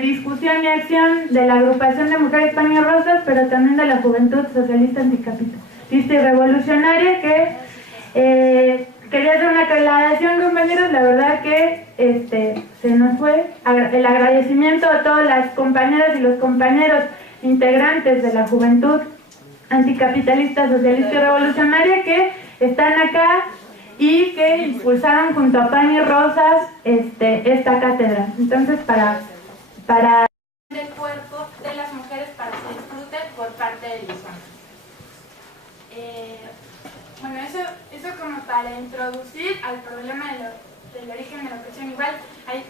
discusión y acción de la agrupación de mujeres Paños Rosas, pero también de la Juventud Socialista Anticapitalista y Revolucionaria, que quería hacer una aclaración, compañeros. La verdad que se nos fue el agradecimiento a todas las compañeras y los compañeros integrantes de la Juventud Anticapitalista, Socialista y Revolucionaria que están acá y que impulsaron junto a Paños Rosas esta cátedra. Entonces, para del cuerpo de las mujeres para que disfruten por parte de los hombres. Bueno, eso como para introducir al problema del origen de la opresión. Igual hay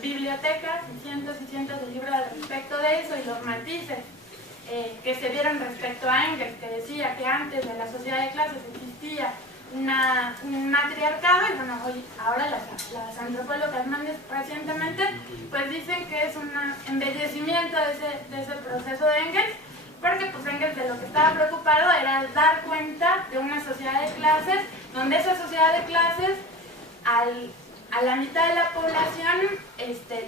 bibliotecas y cientos de libros al respecto de eso, y los matices que se dieron respecto a Engels, que decía que antes de la sociedad de clases existía un matriarcado, y bueno, ahora las antropólogas más recientemente pues dicen que es un embellecimiento de ese proceso de Engels, porque pues Engels de lo que estaba preocupado era dar cuenta de una sociedad de clases, donde esa sociedad de clases a la mitad de la población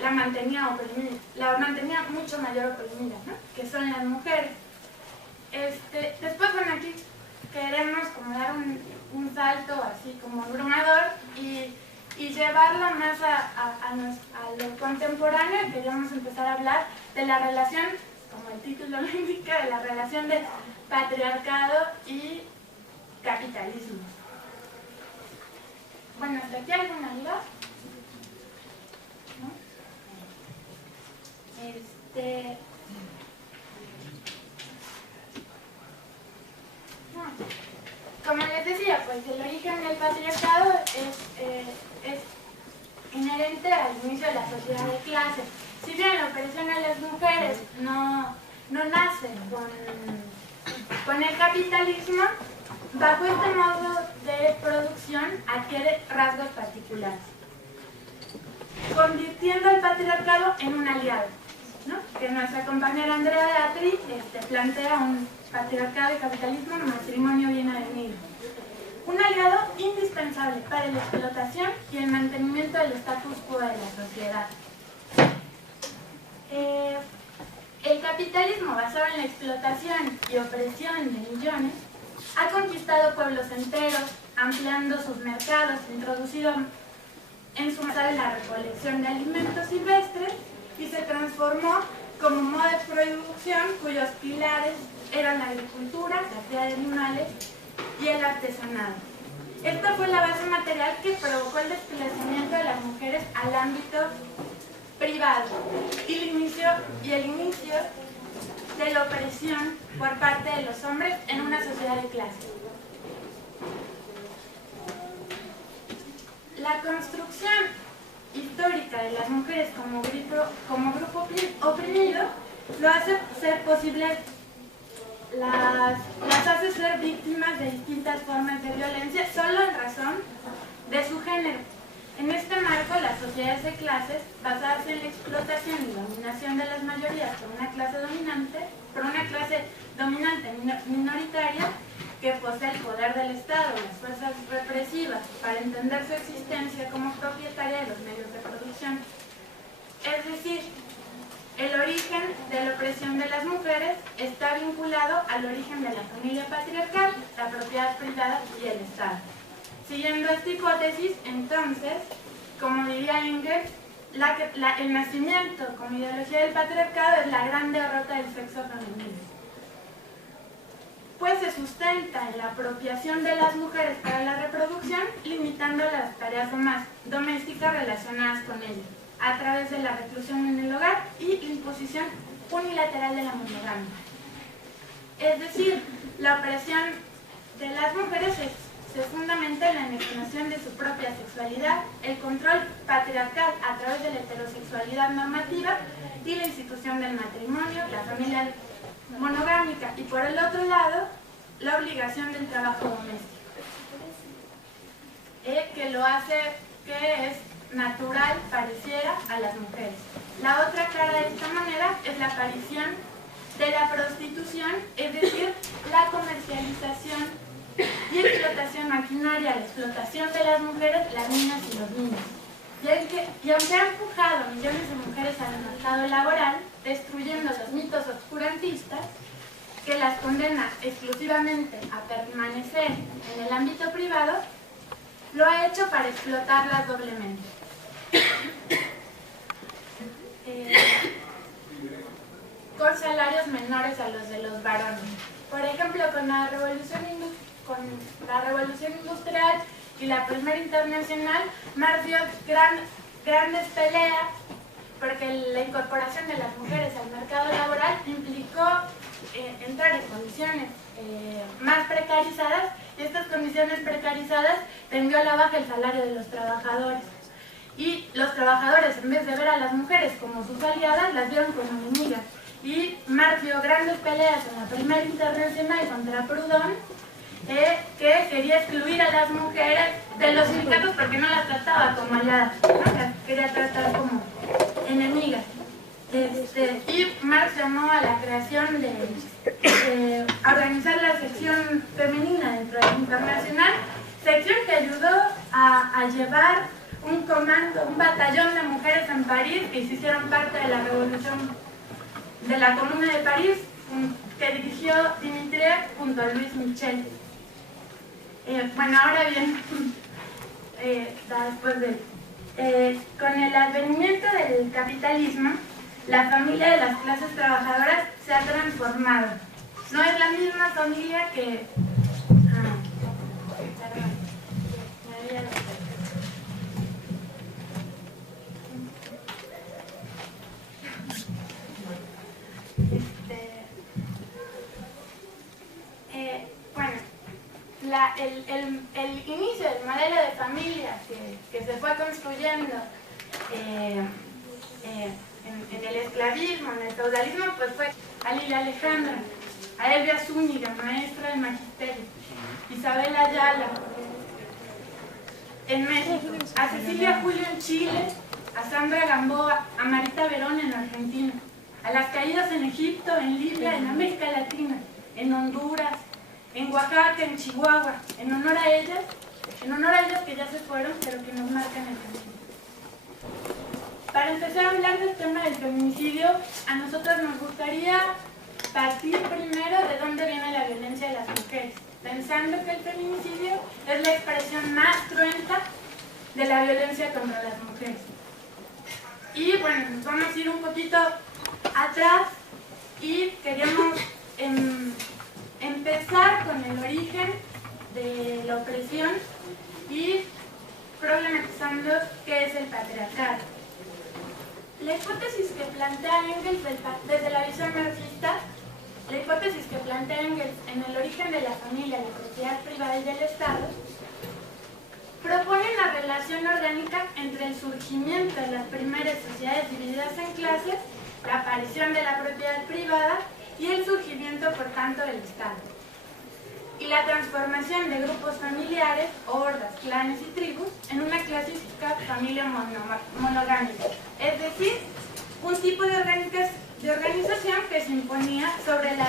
la mantenía oprimida, la mantenía mucho mayor oprimida, ¿no? Que son las mujeres. Después, bueno, aquí queremos como dar un salto así como abrumador y llevarla más a lo contemporáneo, y queríamos empezar a hablar de la relación, como el título lo indica, de la relación de patriarcado y capitalismo. Bueno, ¿hasta aquí alguna duda? ¿No? Como les decía, pues el origen del patriarcado es inherente al inicio de la sociedad de clases. Si bien la opresión a las mujeres no nace con el capitalismo, bajo este modo de producción adquiere rasgos particulares, convirtiendo al patriarcado en un aliado, ¿no? Que nuestra compañera Andrea Beatriz plantea un patriarcado y capitalismo, matrimonio bien avenido. Un aliado indispensable para la explotación y el mantenimiento del status quo de la sociedad. El capitalismo basado en la explotación y opresión de millones ha conquistado pueblos enteros, ampliando sus mercados, introducido en su masa la recolección de alimentos silvestres y se transformó como modo de producción cuyos pilares eran la agricultura, la cría de animales y el artesanado. Esta fue la base material que provocó el desplazamiento de las mujeres al ámbito privado y el inicio de la opresión por parte de los hombres en una sociedad de clase. La construcción histórica de las mujeres como grupo oprimido lo hace ser posible, las hace ser víctimas de distintas formas de violencia solo en razón de su género. En este marco, las sociedades de clases, basadas en la explotación y dominación de las mayorías por una clase dominante minoritaria que posee el poder del Estado, las fuerzas represivas, para entender su existencia como propietaria de los medios de producción. Es decir, el origen de la opresión de las mujeres está vinculado al origen de la familia patriarcal, la propiedad privada y el Estado. Siguiendo esta hipótesis, entonces, como diría Engels, el nacimiento como ideología del patriarcado es la gran derrota del sexo femenino, pues se sustenta en la apropiación de las mujeres para la reproducción, limitando las tareas domésticas relacionadas con ello, a través de la reclusión en el hogar y la imposición unilateral de la monogamia. Es decir, la opresión de las mujeres se fundamenta en la enajenación de su propia sexualidad, el control patriarcal a través de la heterosexualidad normativa y la institución del matrimonio, la familia monogámica, y por el otro lado, la obligación del trabajo doméstico, que lo hace, que es natural, pareciera, a las mujeres. La otra cara de esta manera es la aparición de la prostitución, es decir, la comercialización y explotación maquinaria, la explotación de las mujeres, las niñas y los niños. Y aunque ha empujado a millones de mujeres al mercado laboral, destruyendo los mitos oscurantistas que las condena exclusivamente a permanecer en el ámbito privado, lo ha hecho para explotarlas doblemente. Con salarios menores a los de los varones. Por ejemplo, con la revolución industrial y la Primera Internacional, Marx dio grandes peleas porque la incorporación de las mujeres al mercado laboral implicó entrar en condiciones más precarizadas, y estas condiciones precarizadas tendió a la baja el salario de los trabajadores. Y los trabajadores, en vez de ver a las mujeres como sus aliadas, las vieron como enemigas. Y Marx dio grandes peleas en la Primera Internacional contra Proudhon, que quería excluir a las mujeres de los sindicatos porque no las trataba como aliadas, ¿no? Las quería tratar como enemigas. Y Marx llamó a la creación a organizar la sección femenina dentro de la Internacional, sección que ayudó a llevar un comando, un batallón de mujeres en París que se hicieron parte de la revolución de la Comuna de París, que dirigió Dimitriev junto a Louis Michel. Bueno, ahora bien, después con el advenimiento del capitalismo, la familia de las clases trabajadoras se ha transformado. No es la misma familia que... el inicio del modelo de familia que se fue construyendo en el esclavismo, en el feudalismo, pues fue a Lilia Alejandra, a Elvia Zúñiga, maestra del magisterio, Isabel Ayala en México, a Cecilia Julio en Chile, a Sandra Gamboa, a Marita Verón en Argentina, a las caídas en Egipto, en Libia, en América Latina, en Honduras, en Oaxaca, en Chihuahua, en honor a ellas que ya se fueron, pero que nos marcan el camino. Para empezar a hablar del tema del feminicidio, a nosotros nos gustaría partir primero de dónde viene la violencia de las mujeres, pensando que el feminicidio es la expresión más cruenta de la violencia contra las mujeres. Y bueno, nos vamos a ir un poquito atrás y queríamos empezar con el origen de la opresión y problematizando qué es el patriarcado. La hipótesis que plantea Engels desde la visión marxista, la hipótesis que plantea Engels en el origen de la familia, la propiedad privada y del Estado, propone una relación orgánica entre el surgimiento de las primeras sociedades divididas en clases, la aparición de la propiedad privada y el surgimiento, por tanto, del Estado, y la transformación de grupos familiares, hordas, clanes y tribus en una clásica familia monogámica, es decir, un tipo de organización que se imponía sobre la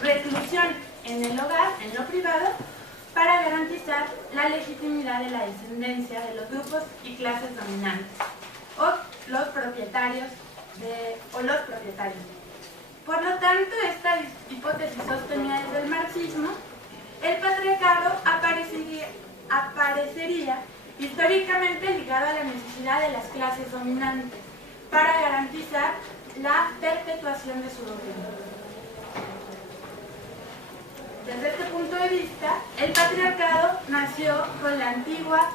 reclusión en el hogar, en lo privado, para garantizar la legitimidad de la descendencia de los grupos y clases dominantes, o los propietarios. Por lo tanto, esta hipótesis sostenida desde el marxismo, el patriarcado aparecería históricamente ligado a la necesidad de las clases dominantes para garantizar la perpetuación de su dominio. Desde este punto de vista, el patriarcado nació con la antigua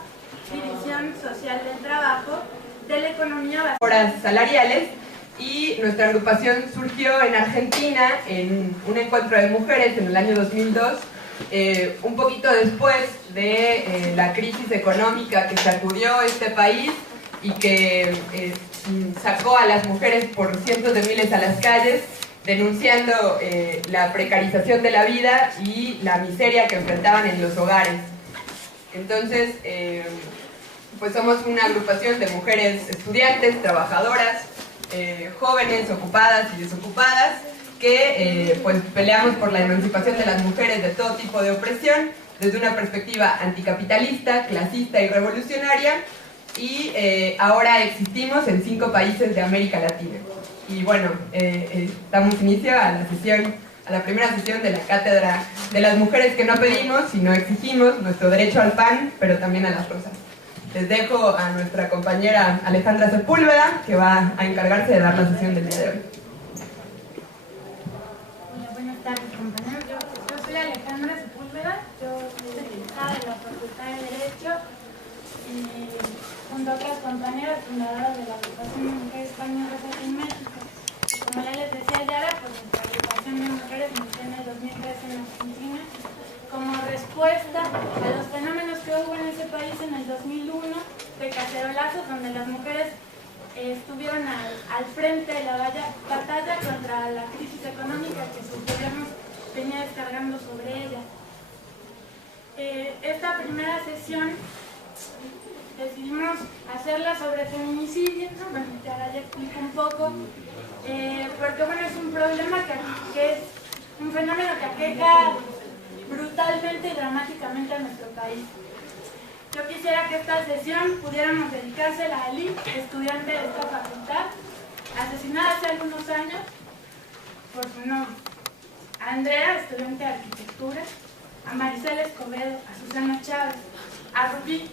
división social del trabajo de la economía basada en horas salariales, y nuestra agrupación surgió en Argentina en un encuentro de mujeres en el año 2002, un poquito después de la crisis económica que sacudió este país y que sacó a las mujeres por cientos de miles a las calles, denunciando la precarización de la vida y la miseria que enfrentaban en los hogares. Entonces, pues somos una agrupación de mujeres estudiantes, trabajadoras, jóvenes, ocupadas y desocupadas, que pues peleamos por la emancipación de las mujeres de todo tipo de opresión, desde una perspectiva anticapitalista, clasista y revolucionaria, y ahora existimos en 5 países de América Latina. Y bueno, damos inicio a la primera sesión de la Cátedra de las Mujeres que no pedimos, sino exigimos nuestro derecho al pan, pero también a las rosas. Les dejo a nuestra compañera Alejandra Sepúlveda, que va a encargarse de dar la sesión del día de hoy. Hola, buenas tardes, compañeros. Yo soy Alejandra Sepúlveda, yo soy egresada de la Facultad de Derecho y junto a otras compañeras fundadoras de la Agrupación de Mujeres Españolas aquí en México. Como ya les decía Yara, pues nuestra agrupación de mujeres nació en el 2013 en Argentina como respuesta a los fenómenos que hubo en ese país en el 2001 de cacerolazos, donde las mujeres estuvieron al frente de la batalla contra la crisis económica que sus gobiernos venía descargando sobre ellas. Esta primera sesión decidimos hacerla sobre feminicidio, ¿no? Bueno, ya explico un poco, porque bueno, es un problema que es un fenómeno que aqueja brutalmente y dramáticamente a nuestro país. Yo quisiera que esta sesión pudiéramos dedicársela a Ali, estudiante de esta facultad, asesinada hace algunos años por su novio, a Andrea, estudiante de arquitectura, a Maricela Escobedo, a Susana Chávez, a Rubí,